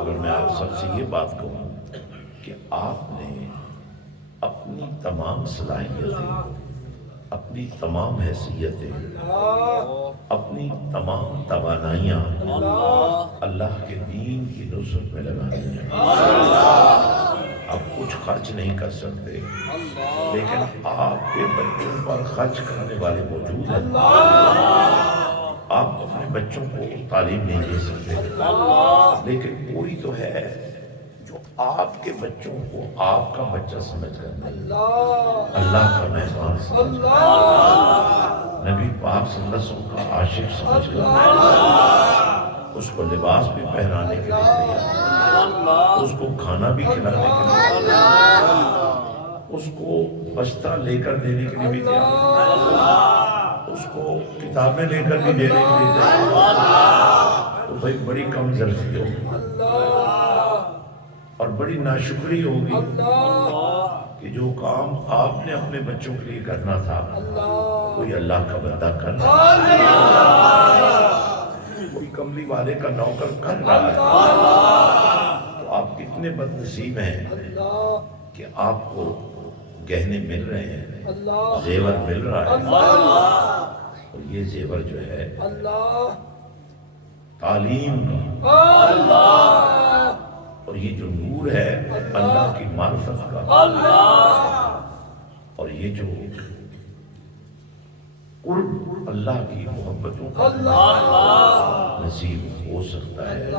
اگر میں آپ سب سے یہ بات کہوں کہ آپ نے اپنی تمام صلاحیتیں، اپنی تمام حیثیتیں، اپنی تمام توانائیاں اللہ کے دین کی نصرت میں لگانی ہیں۔ آپ کچھ خرچ نہیں کر سکتے، لیکن آپ کے بچوں پر خرچ کرنے والے موجود ہیں۔ آپ اپنے بچوں کو تعلیم نہیں دے سکتے، لیکن کوئی تو ہے جو آپ کے بچوں کو آپ کا بچہ سمجھ کر نہیں، اللہ کا مہمان سمجھ کر، نبی پاک صلی اللہ علیہ وسلم کا عاشق سمجھ کر اس کو لباس بھی پہنانے کے لیے تیار، اس کو کھانا بھی کھلانے کے لیے تیار، اس کو بستہ لے کر دینے کے لیے بھی تیار، اس کو کتابیں لے کر بھی دینے کے لیے تیار، تو بھائی بڑی کم ظرفی ہوگی اور بڑی ناشکری ہوگی کہ جو کام آپ نے اپنے بچوں کے لیے کرنا تھا کوئی اللہ کا بندہ کر رہا ہے، کوئی کملی والے کا نوکر کر رہا ہے۔ تو آپ کتنے بد نصیب ہیں کہ آپ کو گہنے مل رہے ہیں، زیور مل رہا ہے، اور یہ زیور جو ہے تعلیم کا، اور یہ جو نور ہے اللہ کی معرفت کا، اور یہ جو قرب اللہ کی محبتوں کا نصیب ہو سکتا ہے،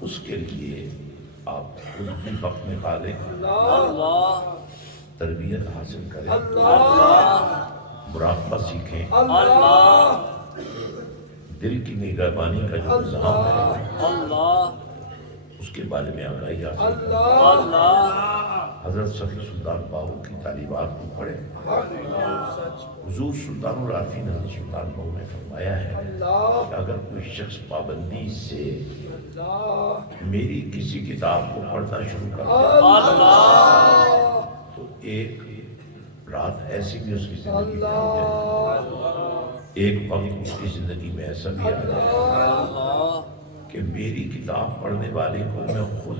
اس کے لیے آپ خود بھی وقت نکالیں، تربیت حاصل کریں، مراقبہ سیکھیں، دل کی نگہبانی کا جو نظام ہے اس کے بارے میں آگاہی حاصل کریں، حضرت صفی سلطان باہو کی تعلیمات کو پڑھیں۔ حضور سلطان العارفین حضرت سلطان باہو نے فرمایا ہے کہ اگر کوئی شخص پابندی سے میری کسی کتاب کو پڑھنا شروع کر دے تو ایک رات ایسی بھی اس کی زندگی میں آ جائے، ایک وقت اس کی زندگی میں ایسا بھی آ جائے کہ میری کتاب پڑھنے والے کو میں خود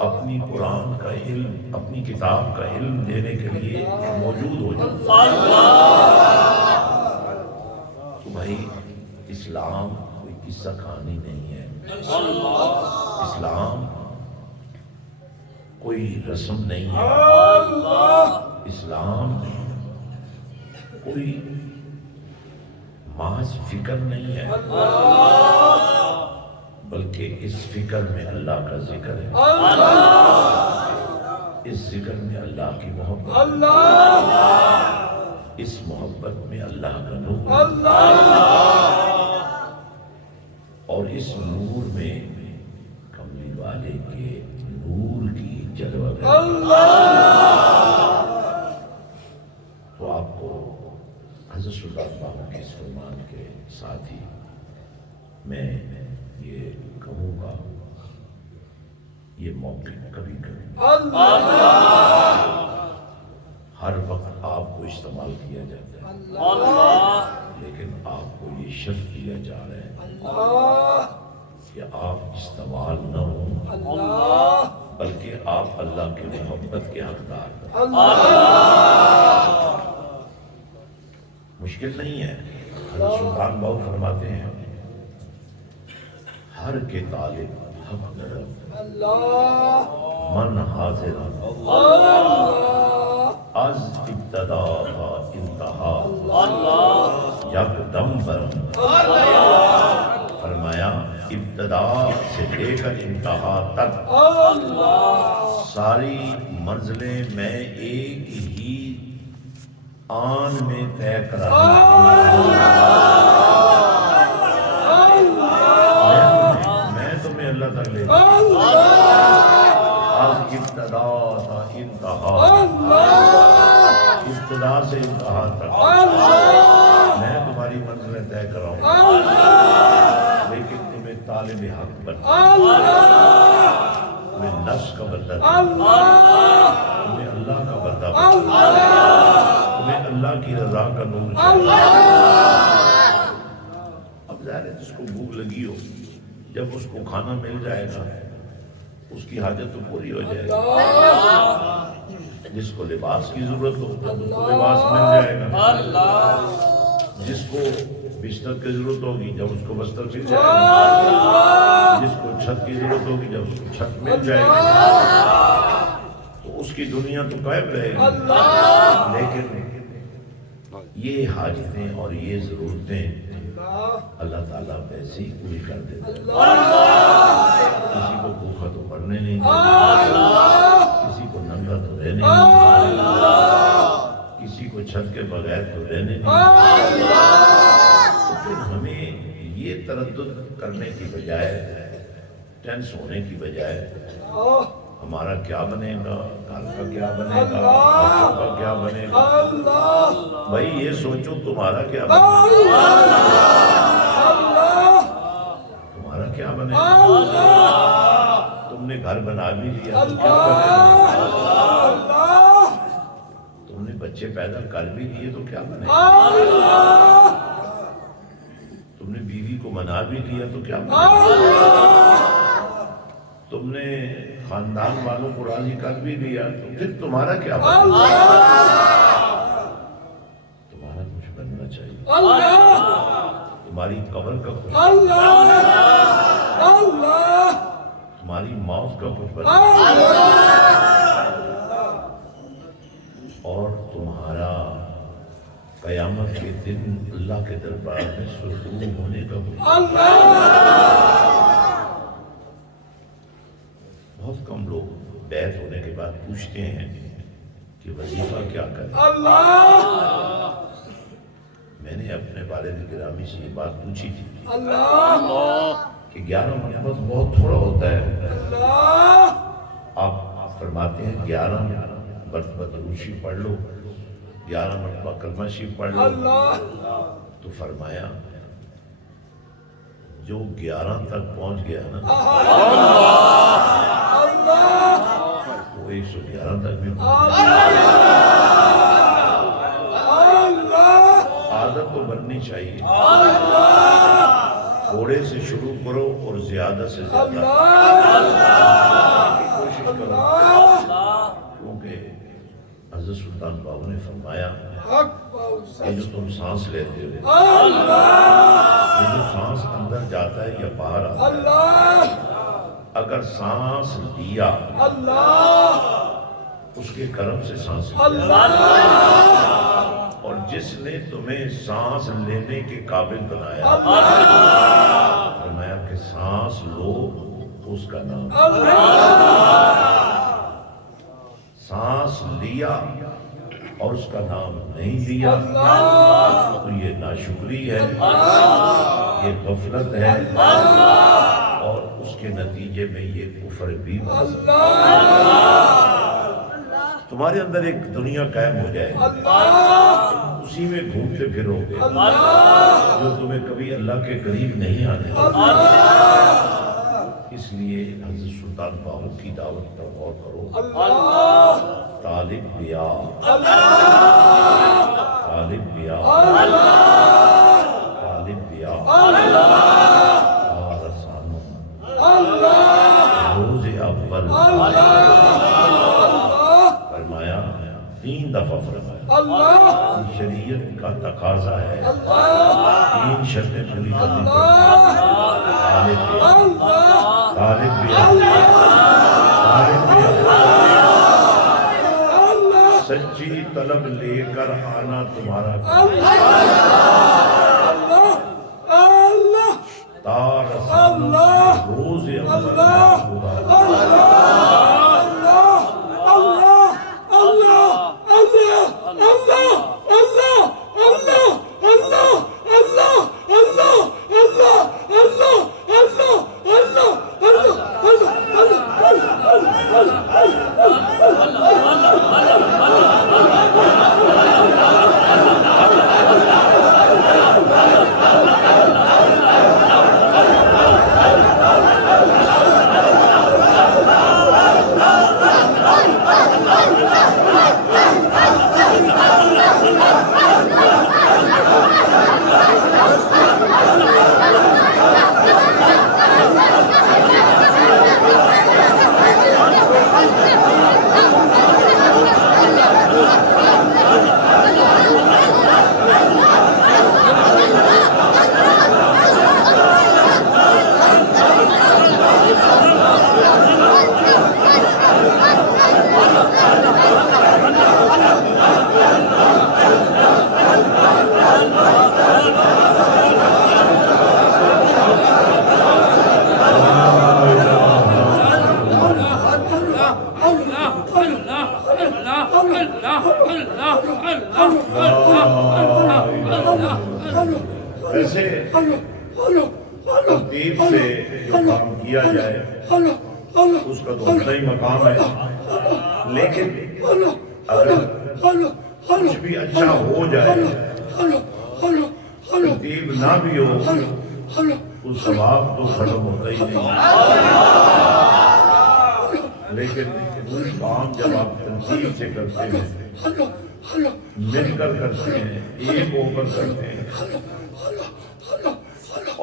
اپنی قرآن کا علم، اپنی کتاب کا علم دینے کے لیے موجود ہو جاؤں۔ تو بھائی اسلام کوئی قصہ کہانی نہیں ہے، اسلام کوئی رسم نہیں ہے، اسلام کوئی محض فکر نہیں ہے، بلکہ اس فکر میں اللہ کا ذکر ہے، اس ذکر میں اللہ کی محبت ہے، اس محبت میں اللہ کا نور ہے، اور اس نور میں کملی والے کے نور کی جلوہ تو آپ کو حضرت سلطان باہو کے اس فرمان کے ساتھ ہی میں یہ کہوں گا، یہ موقع کبھی کبھی ہر وقت آپ کو استعمال کیا جاتا ہے، لیکن آپ کو یہ شرط دیا جا رہا ہے کہ آپ استعمال نہ ہوں بلکہ آپ اللہ کے محبت کے حقدار ہیں۔ مشکل نہیں ہے۔ حضرت سلطان باہو فرماتے ہیں ہر کے طالب حق درد من حاضر از ابتدا کا انتہا یکدم برم۔ فرمایا ابتدا سے لے کر انتہا تک ساری منزلیں میں ایک ہی آن میں طے کرا میں تمہیں اللہ تک لے آج ابتدا تھا انتہا، ابتدا سے انتہا تک میں تمہاری منزلیں طے کراؤں، لیکن تمہیں طالب حق بننا، تمہیں نفس کا بندہ بننا، تمہیں اللہ کا بندہ بننا، تمہیں اللہ کی رضا کا نور چاہیے۔ اب ظاہر ہے جس کو بھوک لگی ہو، جب اس کو کھانا مل جائے گا اس کی حاجت تو پوری ہو جائے گی۔ جس کو لباس کی ضرورت ہو جب اس کو لباس مل جائے گا، جس کو بستر کی ضرورت ہوگی جب اس کو بستر مل جائے گا، جس کو چھت کی ضرورت ہوگی جب اس کو چھت مل جائے گی، تو اس کی دنیا تو قائم رہے گی۔ لیکن یہ حاجتیں اور یہ ضرورتیں اللہ تعالیٰ ویسے ہی پوری کر دیتے ہیں۔ کسی کو بھوکا تو مرنے نہیں دیتے، کسی کو ننگا تو رہنے نہیں دیتے، کسی کو چھت کے بغیر تو رہنے نہیں دیتے۔ تو پھر ہمیں یہ تردد کرنے کی بجائے، ٹینس ہونے کی بجائے ہمارا کیا بنے گا، گھر کا کیا بنے گا، بچوں کا کیا بنے گا، بھائی یہ سوچو تمہارا کیا بنے گا، تمہارا کیا بنے گا۔ تم نے گھر بنا بھی لیا تو کیا بنے گا، تم نے بچے پیدا کر بھی لیے تو کیا بنے گا، تم نے بیوی کو منا بھی لیا تو کیا بنے گا، تم نے خاندان والوں کو راضی کر بھی لیا تو پھر تمہارا کیا بنے گا۔ تمہارا کچھ بننا چاہیے، تمہاری قبر کا کچھ، تمہاری موت کا کچھ بننا اور تمہارا قیامت کے دن اللہ کے دربار میں سرخرو ہونے کا کچھ۔ بہت کم لوگ بیعت ہونے کے بعد پوچھتے ہیں کہ وظیفہ کیا کریں۔ میں نے اپنے والد گرامی سے یہ بات پوچھی تھی کہ 11 مرتبہ بہت تھوڑا ہوتا ہے، آپ فرماتے ہیں 11 مرتبہ درود شریف پڑھ لو، 11 مرتبہ کلمہ شریف پڑھ لو، تو فرمایا جو 11 تک پہنچ گیا نا وہ 111 تک بھی پہنچ گیا۔ عادت تو بننی چاہیے، تھوڑے سے شروع کرو اور زیادہ سے زیادہ کوشش کرو، کیونکہ حضرت سلطان باہو نے فرمایا یہ جو تم سانس لیتے ہو، یہ جو سانس اندر جاتا ہے یا باہر آتا ہے، اگر سانس لیا اس کے کرم سے سانس لیا، اور جس نے تمہیں سانس لینے کے قابل بنایا فرمایا کہ سانس لو اس کا نام، سانس لیا اور اس کا نام نہیں لیا تو یہ ناشکری ہے، یہ غفلت ہے اور اس کے نتیجے میں یہ کفر بھی تمہارے اندر ایک دنیا قائم ہو جائے اسی میں گھومتے پھرو گے جو تمہیں کبھی اللہ کے قریب نہیں آنے دیگا۔ اس لیے حضرت سلطان باہو کی دعوت پر غور کرو۔ طالب بیا طالب بیا طالب بیا رسانو روز اول فرمایا، 3 دفعہ فرمایا شریعت کا تقاضا ہے 3 شرطیں پوری کرنی طالب بیا طالب بیا سچی طلب لے کر آنا تمہارا روز ایسے ترتیب سے جو کام کیا جائے اس کا تو اپنا ہی مقام ہے، لیکن اگر کچھ بھی اچھا ہو جائے ترتیب نہ بھی ہو اس ثواب تو ختم ہوتا ہی نہیں، لیکن کام جب آپ ترتیب سے کرتے ہیں مل کر کرتے ہیں ایک ہو کر کرتے ہیں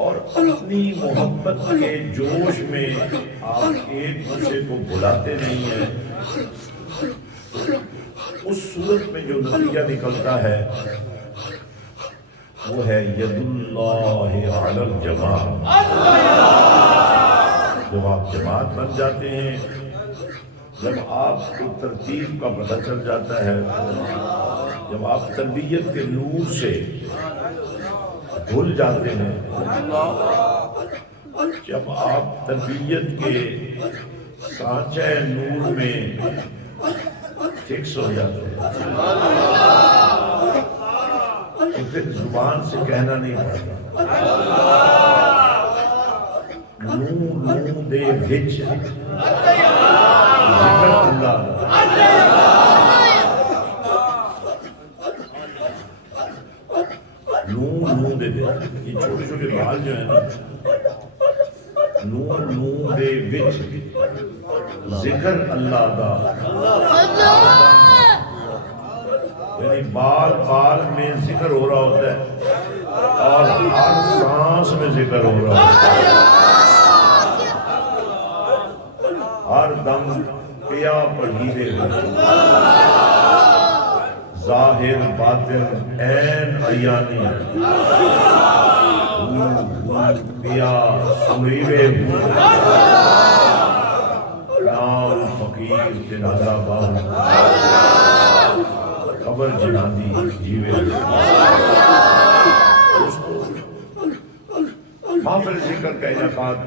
اور اپنی محبت کے جوش میں آپ ایک دوسرے کو بلاتے نہیں ہیں، اس صورت میں جو نتیجہ نکلتا ہے وہ ہے ید اللہ علی الجماعت۔ جب آپ جماعت بن جاتے ہیں، جب آپ کو ترتیب کا پتہ چل جاتا ہے، جب آپ تربیت کے نور سے بھول جاتے ہیں، جب آپ تربیت کے سانچہ نور میں فکس ہو جاتے ہیں تو پھر زبان سے کہنا نہیں پڑتا، نور دے وچ ذکر اللہ، نور دے دے، یہ چھوٹے چھوٹے بال جو ہیں نور دے وچ ذکر اللہ دا، یعنی بال بال میں ذکر ہو رہا ہوتا ہے اور ہر سانس میں ذکر ہو رہا ہوتا ہے، ہر دم پیا پڑھیرے ظاہر باطن عین عیانی پیا سنیرے نام فقیر جنازہ باہو خبر جنادی جیوے محفل ذکر کا انعقاد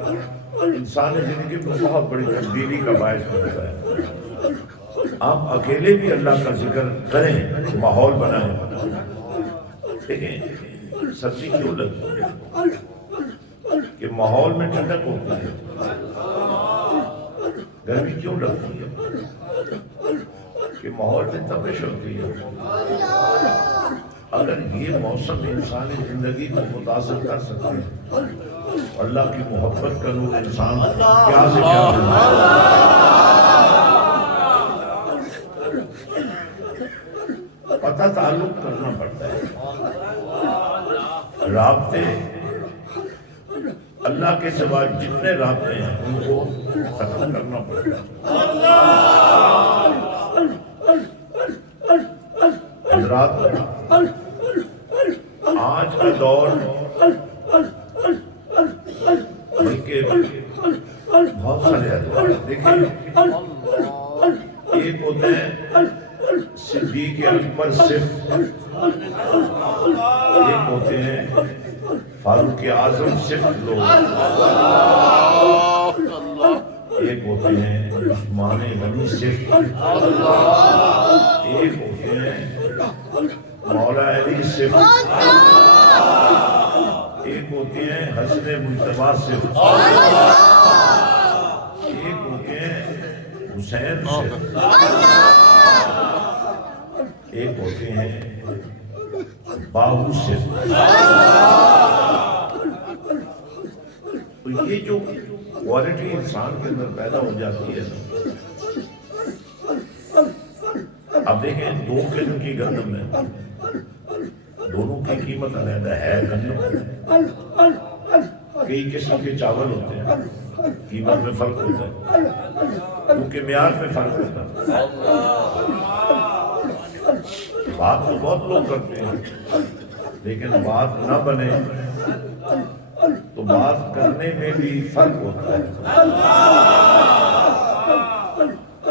انسانی زندگی میں بہت بڑی تبدیلی کا باعث ہوتا ہے۔ آپ اکیلے بھی اللہ کا ذکر کریں، ماحول بنائیں، دیکھیں سبزی کیوں لگتی ہے، ماحول میں ٹھنڈک ہوتی ہے، گرمی کیوں لگتی ہے؟ کہ ماحول میں تپش ہوتی ہے۔ اگر یہ موسم انسانی زندگی کو متاثر کر سکتے ہیں، اللہ کی محبت کا نور انسان کیا سے کیا پتہ تعلق کرنا پڑتا ہے، رابطے اللہ کے سوا جتنے رابطے ہیں ان کو ختم کرنا پڑتا ہے۔ حضرات، آج کا دور بلکہ بہت سارے ادوار دیکھیں، ایک ہوتے ہیں صدیق اکبر صرف، ایک ہوتے ہیں فاروق اعظم صرف لوگ، ایک ہوتے ہیں عثمان غنی صرف، ایک ہوتے ہیں مولا علی صرف، ایک ہوتے ہیں حسن مجتبیٰ صرف، ایک ہوتے ہیں حسین صرف، ایک ہوتے ہیں باہو صرف۔ تو یہ جو کوالٹی انسان کے اندر پیدا ہو جاتی ہے، اب دیکھیں 2 قسم کی گندم ہے، دونوں کی قیمت علیحدہ ہے۔ گندم کئی قسم کے چاول ہوتے ہیں، قیمت میں فرق ہوتا ہے کیونکہ معیار میں فرق ہوتا ہے۔ بات تو بہت لوگ کرتے ہیں، لیکن بات نہ بنے تو بات کرنے میں بھی فرق ہوتا ہے۔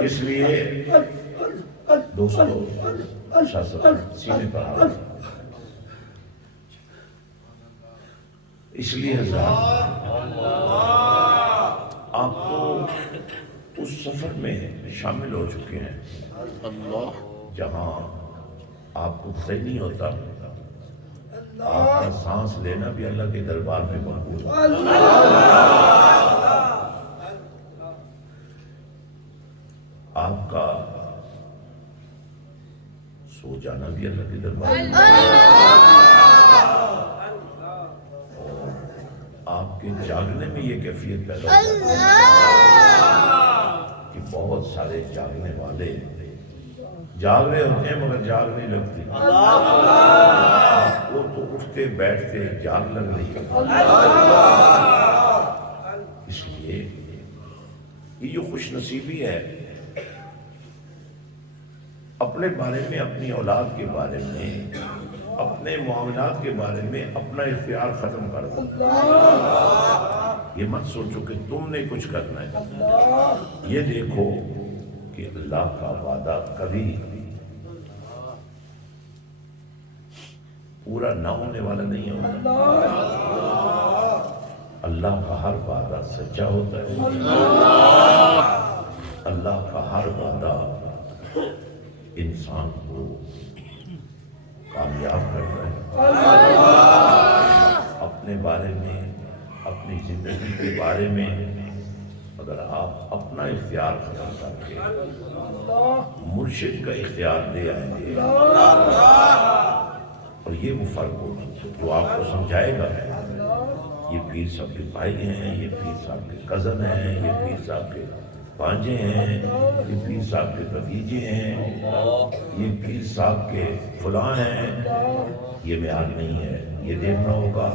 اس لیے دوستو، سینے پر آؤ، اس لیے حضرات آپ تو اس سفر میں شامل ہو چکے ہیں جہاں آپ کو طے نہیں ہوتا، آپ کا سانس لینا بھی اللہ کے دربار میں مقبول ہے۔ آپ کا سو جانا بھی اللہ کے دربار میں اور آپ کے جاگنے میں یہ کیفیت پیدا ہوتی ہے کہ بہت سارے جاگنے والے جاگ رہے ہوتے ہیں مگر جاگ نہیں لگتی، وہ تو اٹھتے بیٹھتے جاگ لگ رہی ہے۔ اس لیے یہ جو خوش نصیبی ہے، اپنے بارے میں، اپنی اولاد کے بارے میں، اپنے معاملات کے بارے میں اپنا اختیار ختم کر دو۔ یہ مت سوچو کہ تم نے کچھ کرنا ہے، یہ دیکھو کہ اللہ کا وعدہ کبھی پورا نہ ہونے والا نہیں ہوتا۔ اللہ کا ہر وعدہ سچا ہوتا ہے، اللہ کا ہر وعدہ انسان کو کامیاب کرتا ہے۔ اپنے بارے میں، اپنی زندگی کے بارے میں اگر آپ اپنا اختیار ختم کر کے مرشد کا اختیار دے آئیں گے، اور یہ وہ فرق ہوگا جو آپ کو سمجھائے گا، یہ پیر صاحب کے بھائی ہیں، یہ پیر صاحب کے کزن ہیں، یہ پیر صاحب کے بانجے ہیں، یہ پیر صاحب کے بھتیجے ہیں، یہ پیر صاحب کے فلاں ہیں۔ یہ معیار نہیں ہے، یہ دیکھنا ہوگا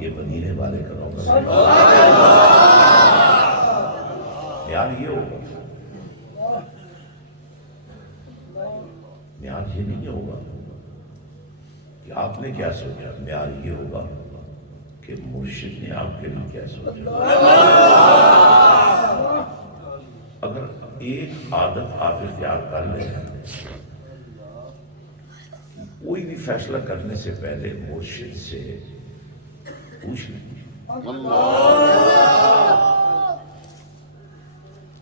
یہ مدینے والے کا ہوگا، معیار یہ ہوگا، معیار یہ نہیں ہوگا کہ آپ نے کیا سوچا، معیار یہ ہوگا کہ مرشد نے آپ کے لیے کیا سوچا۔ اگر ایک عادت آپ اختیار کر لیں، کوئی بھی فیصلہ کرنے سے پہلے مرشد سے پوچھ لیں،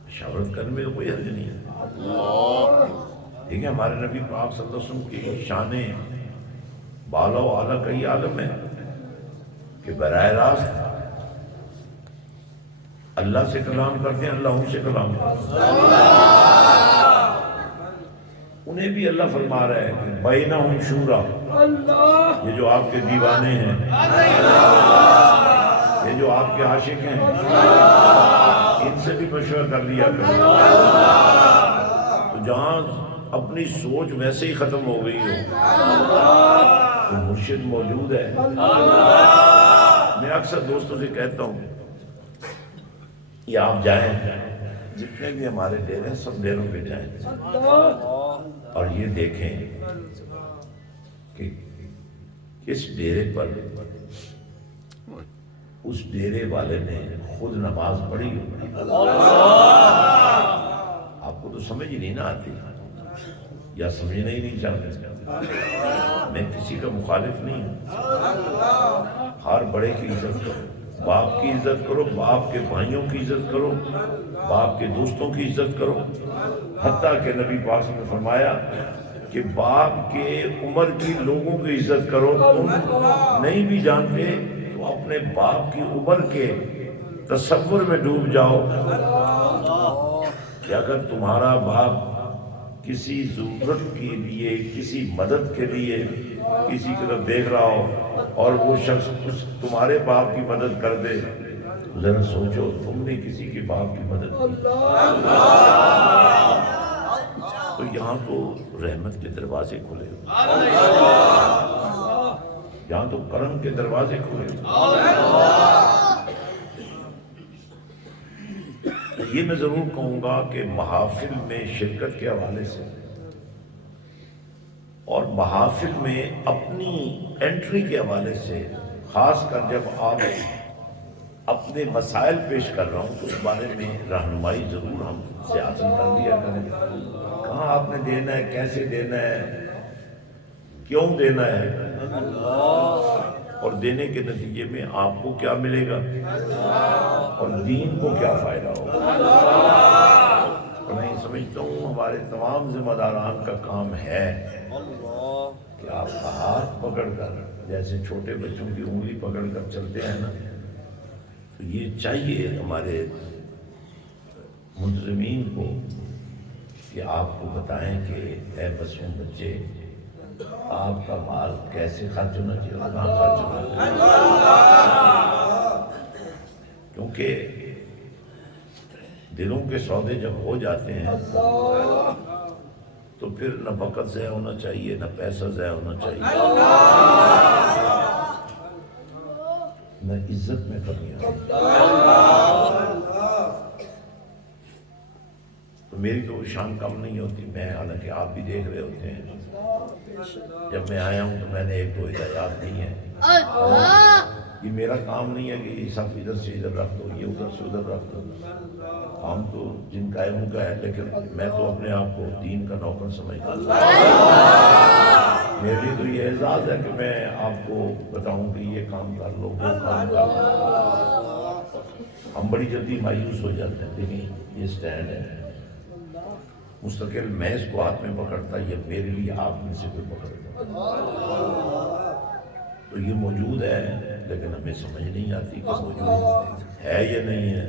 مشاورت کرنے میں کوئی حرج نہیں ہے۔ دیکھیں ہمارے نبی پاک صلی اللہ علیہ وسلم کی شان بالا و اعلیٰ کا یہ عالم ہے کہ براہ راست اللہ سے کلام کرتے ہیں، اللہ ان سے کلام کرتے ہیں۔ انہیں بھی اللہ فرما رہا ہے کہ بینہم شورا، یہ جو آپ کے دیوانے ہیں، یہ جو آپ کے عاشق ہیں، ان سے بھی مشورہ کر لیا کریں۔ تو جہاں اپنی سوچ ویسے ہی ختم ہو گئی ہو تو مرشد موجود ہے۔ میں اکثر دوستوں سے کہتا ہوں کہ آپ جائیں، جتنے بھی ہمارے ڈیرے ہیں سب ڈیروں پہ جائیں اور یہ دیکھیں کہ کس ڈیرے پر اس ڈیرے والے نے خود نماز پڑھی ہو۔ آپ کو تو سمجھ ہی نہیں نہ آتی یا سمجھنا ہی نہیں چاہتے۔ میں کسی کا مخالف نہیں ہوں، ہر بڑے کی عزت کرو، باپ کی عزت کرو، باپ کے بھائیوں کی عزت کرو، باپ کے دوستوں کی عزت کرو۔ حتیٰ کہ نبی پاک نے فرمایا کہ باپ کے عمر کی لوگوں کی عزت کرو، تم نہیں بھی جانتے تو اپنے باپ کی عمر کے تصور میں ڈوب جاؤ کہ اگر تمہارا باپ کسی ضرورت کے لیے، کسی مدد کے لیے کسی کی طرف دیکھ رہا ہو اور وہ شخص تمہارے باپ کی مدد کر دے، ذرا سوچو تم نے کسی کے باپ کی مدد کی۔ تو یہاں تو رحمت کے دروازے کھلے، یہاں تو کرم کے دروازے کھلے۔ یہ میں ضرور کہوں گا کہ محافل میں شرکت کے حوالے سے اور محافل میں اپنی انٹری کے حوالے سے، خاص کر جب آپ اپنے مسائل پیش کر رہا ہوں تو اس بارے میں رہنمائی ضرور ہم سے حاصل کر لیا کریں۔ کہاں آپ نے دینا ہے، کیسے دینا ہے، کیوں دینا ہے، اور دینے کے نتیجے میں آپ کو کیا ملے گا اور دین کو کیا فائدہ ہوگا۔ اور میں سمجھتا ہوں ہمارے تمام ذمہ داران کا کام ہے کہ آپ کا ہاتھ پکڑ کر، جیسے چھوٹے بچوں کی انگلی پکڑ کر چلتے ہیں نا، تو یہ چاہیے ہمارے منتظمین کو کہ آپ کو بتائیں کہ اے معصوم بچے، آپ کا مال کیسے خرچ ہونا چاہیے اور کہاں خرچ ہونا چاہیے، کیونکہ دلوں کے سودے جب ہو جاتے ہیں تو پھر نہ وقت ضائع ہونا چاہیے، نہ پیسہ ضائع ہونا چاہیے، نہ عزت میں کمی آتی۔ تو میری تو شان کم نہیں ہوتی، میں حالانکہ آپ بھی دیکھ رہے ہوتے ہیں، جب میں آیا ہوں تو میں نے ایک دو ہدایات دی ہیں۔ یہ میرا کام نہیں ہے کہ یہ سب ادھر سے ادھر رکھ دو، یہ ادھر سے ادھر رکھ دو، ہم تو جن کا ہے ان کا ہے، لیکن میں تو اپنے آپ کو دین کا نوکر سمجھتا ہوں۔ میرے لیے تو یہ اعزاز ہے کہ میں آپ کو بتاؤں کہ یہ کام کر لو، وہ کام کر لو۔ ہم بڑی جلدی مایوس ہو جاتے ہیں، لیکن یہ سٹینڈ ہے مستقل، میں اس کو ہاتھ میں پکڑتا یا میرے لیے آپ میں سے کوئی پکڑتا، تو یہ موجود ہے لیکن ہمیں سمجھ نہیں آتی کہ موجود ہے یا نہیں ہے۔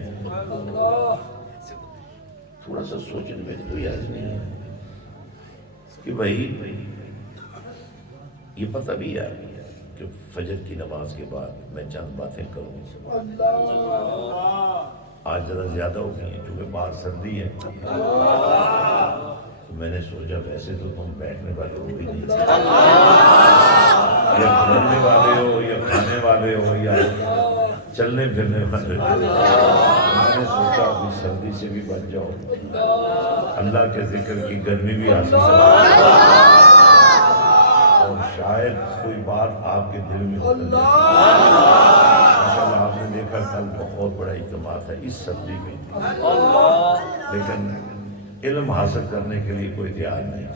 تھوڑا سا سوچنے میں کوئی حرج نہیں ہے کہ بھائی یہ پتہ بھی ہے کہ فجر کی نماز کے بعد میں چند باتیں کروں، آج ذرا زیادہ ہو گئی ہیں کیونکہ باہر سردی ہے، تو میں نے سوچا ویسے تو تم بیٹھنے والے ہو بھی نہیں، یا گھومنے والے ہو یا کھانے والے ہو یا چلنے پھرنے والے ہو، میں نے سوچا ابھی سردی سے بھی بچ جاؤ، اللہ کے ذکر کی گرمی بھی حاصل کرو، اور شاید کوئی بات آپ کے دل میں ہو جائے۔ ماشاءاللہ آپ نے دیکھا کل بہت بڑا اجتماع تھا اس سردی میں، لیکن علم حاصل کرنے کے لیے کوئی تیار نہیں تھا۔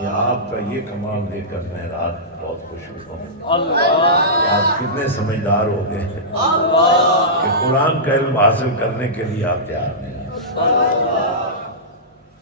یہ آپ کا یہ کمال دیکھ کر میں رات بہت خوش ہوں۔ آپ کتنے سمجھدار ہو گئے کہ قرآن کا علم حاصل کرنے کے لیے آپ تیار نہیں ہیں۔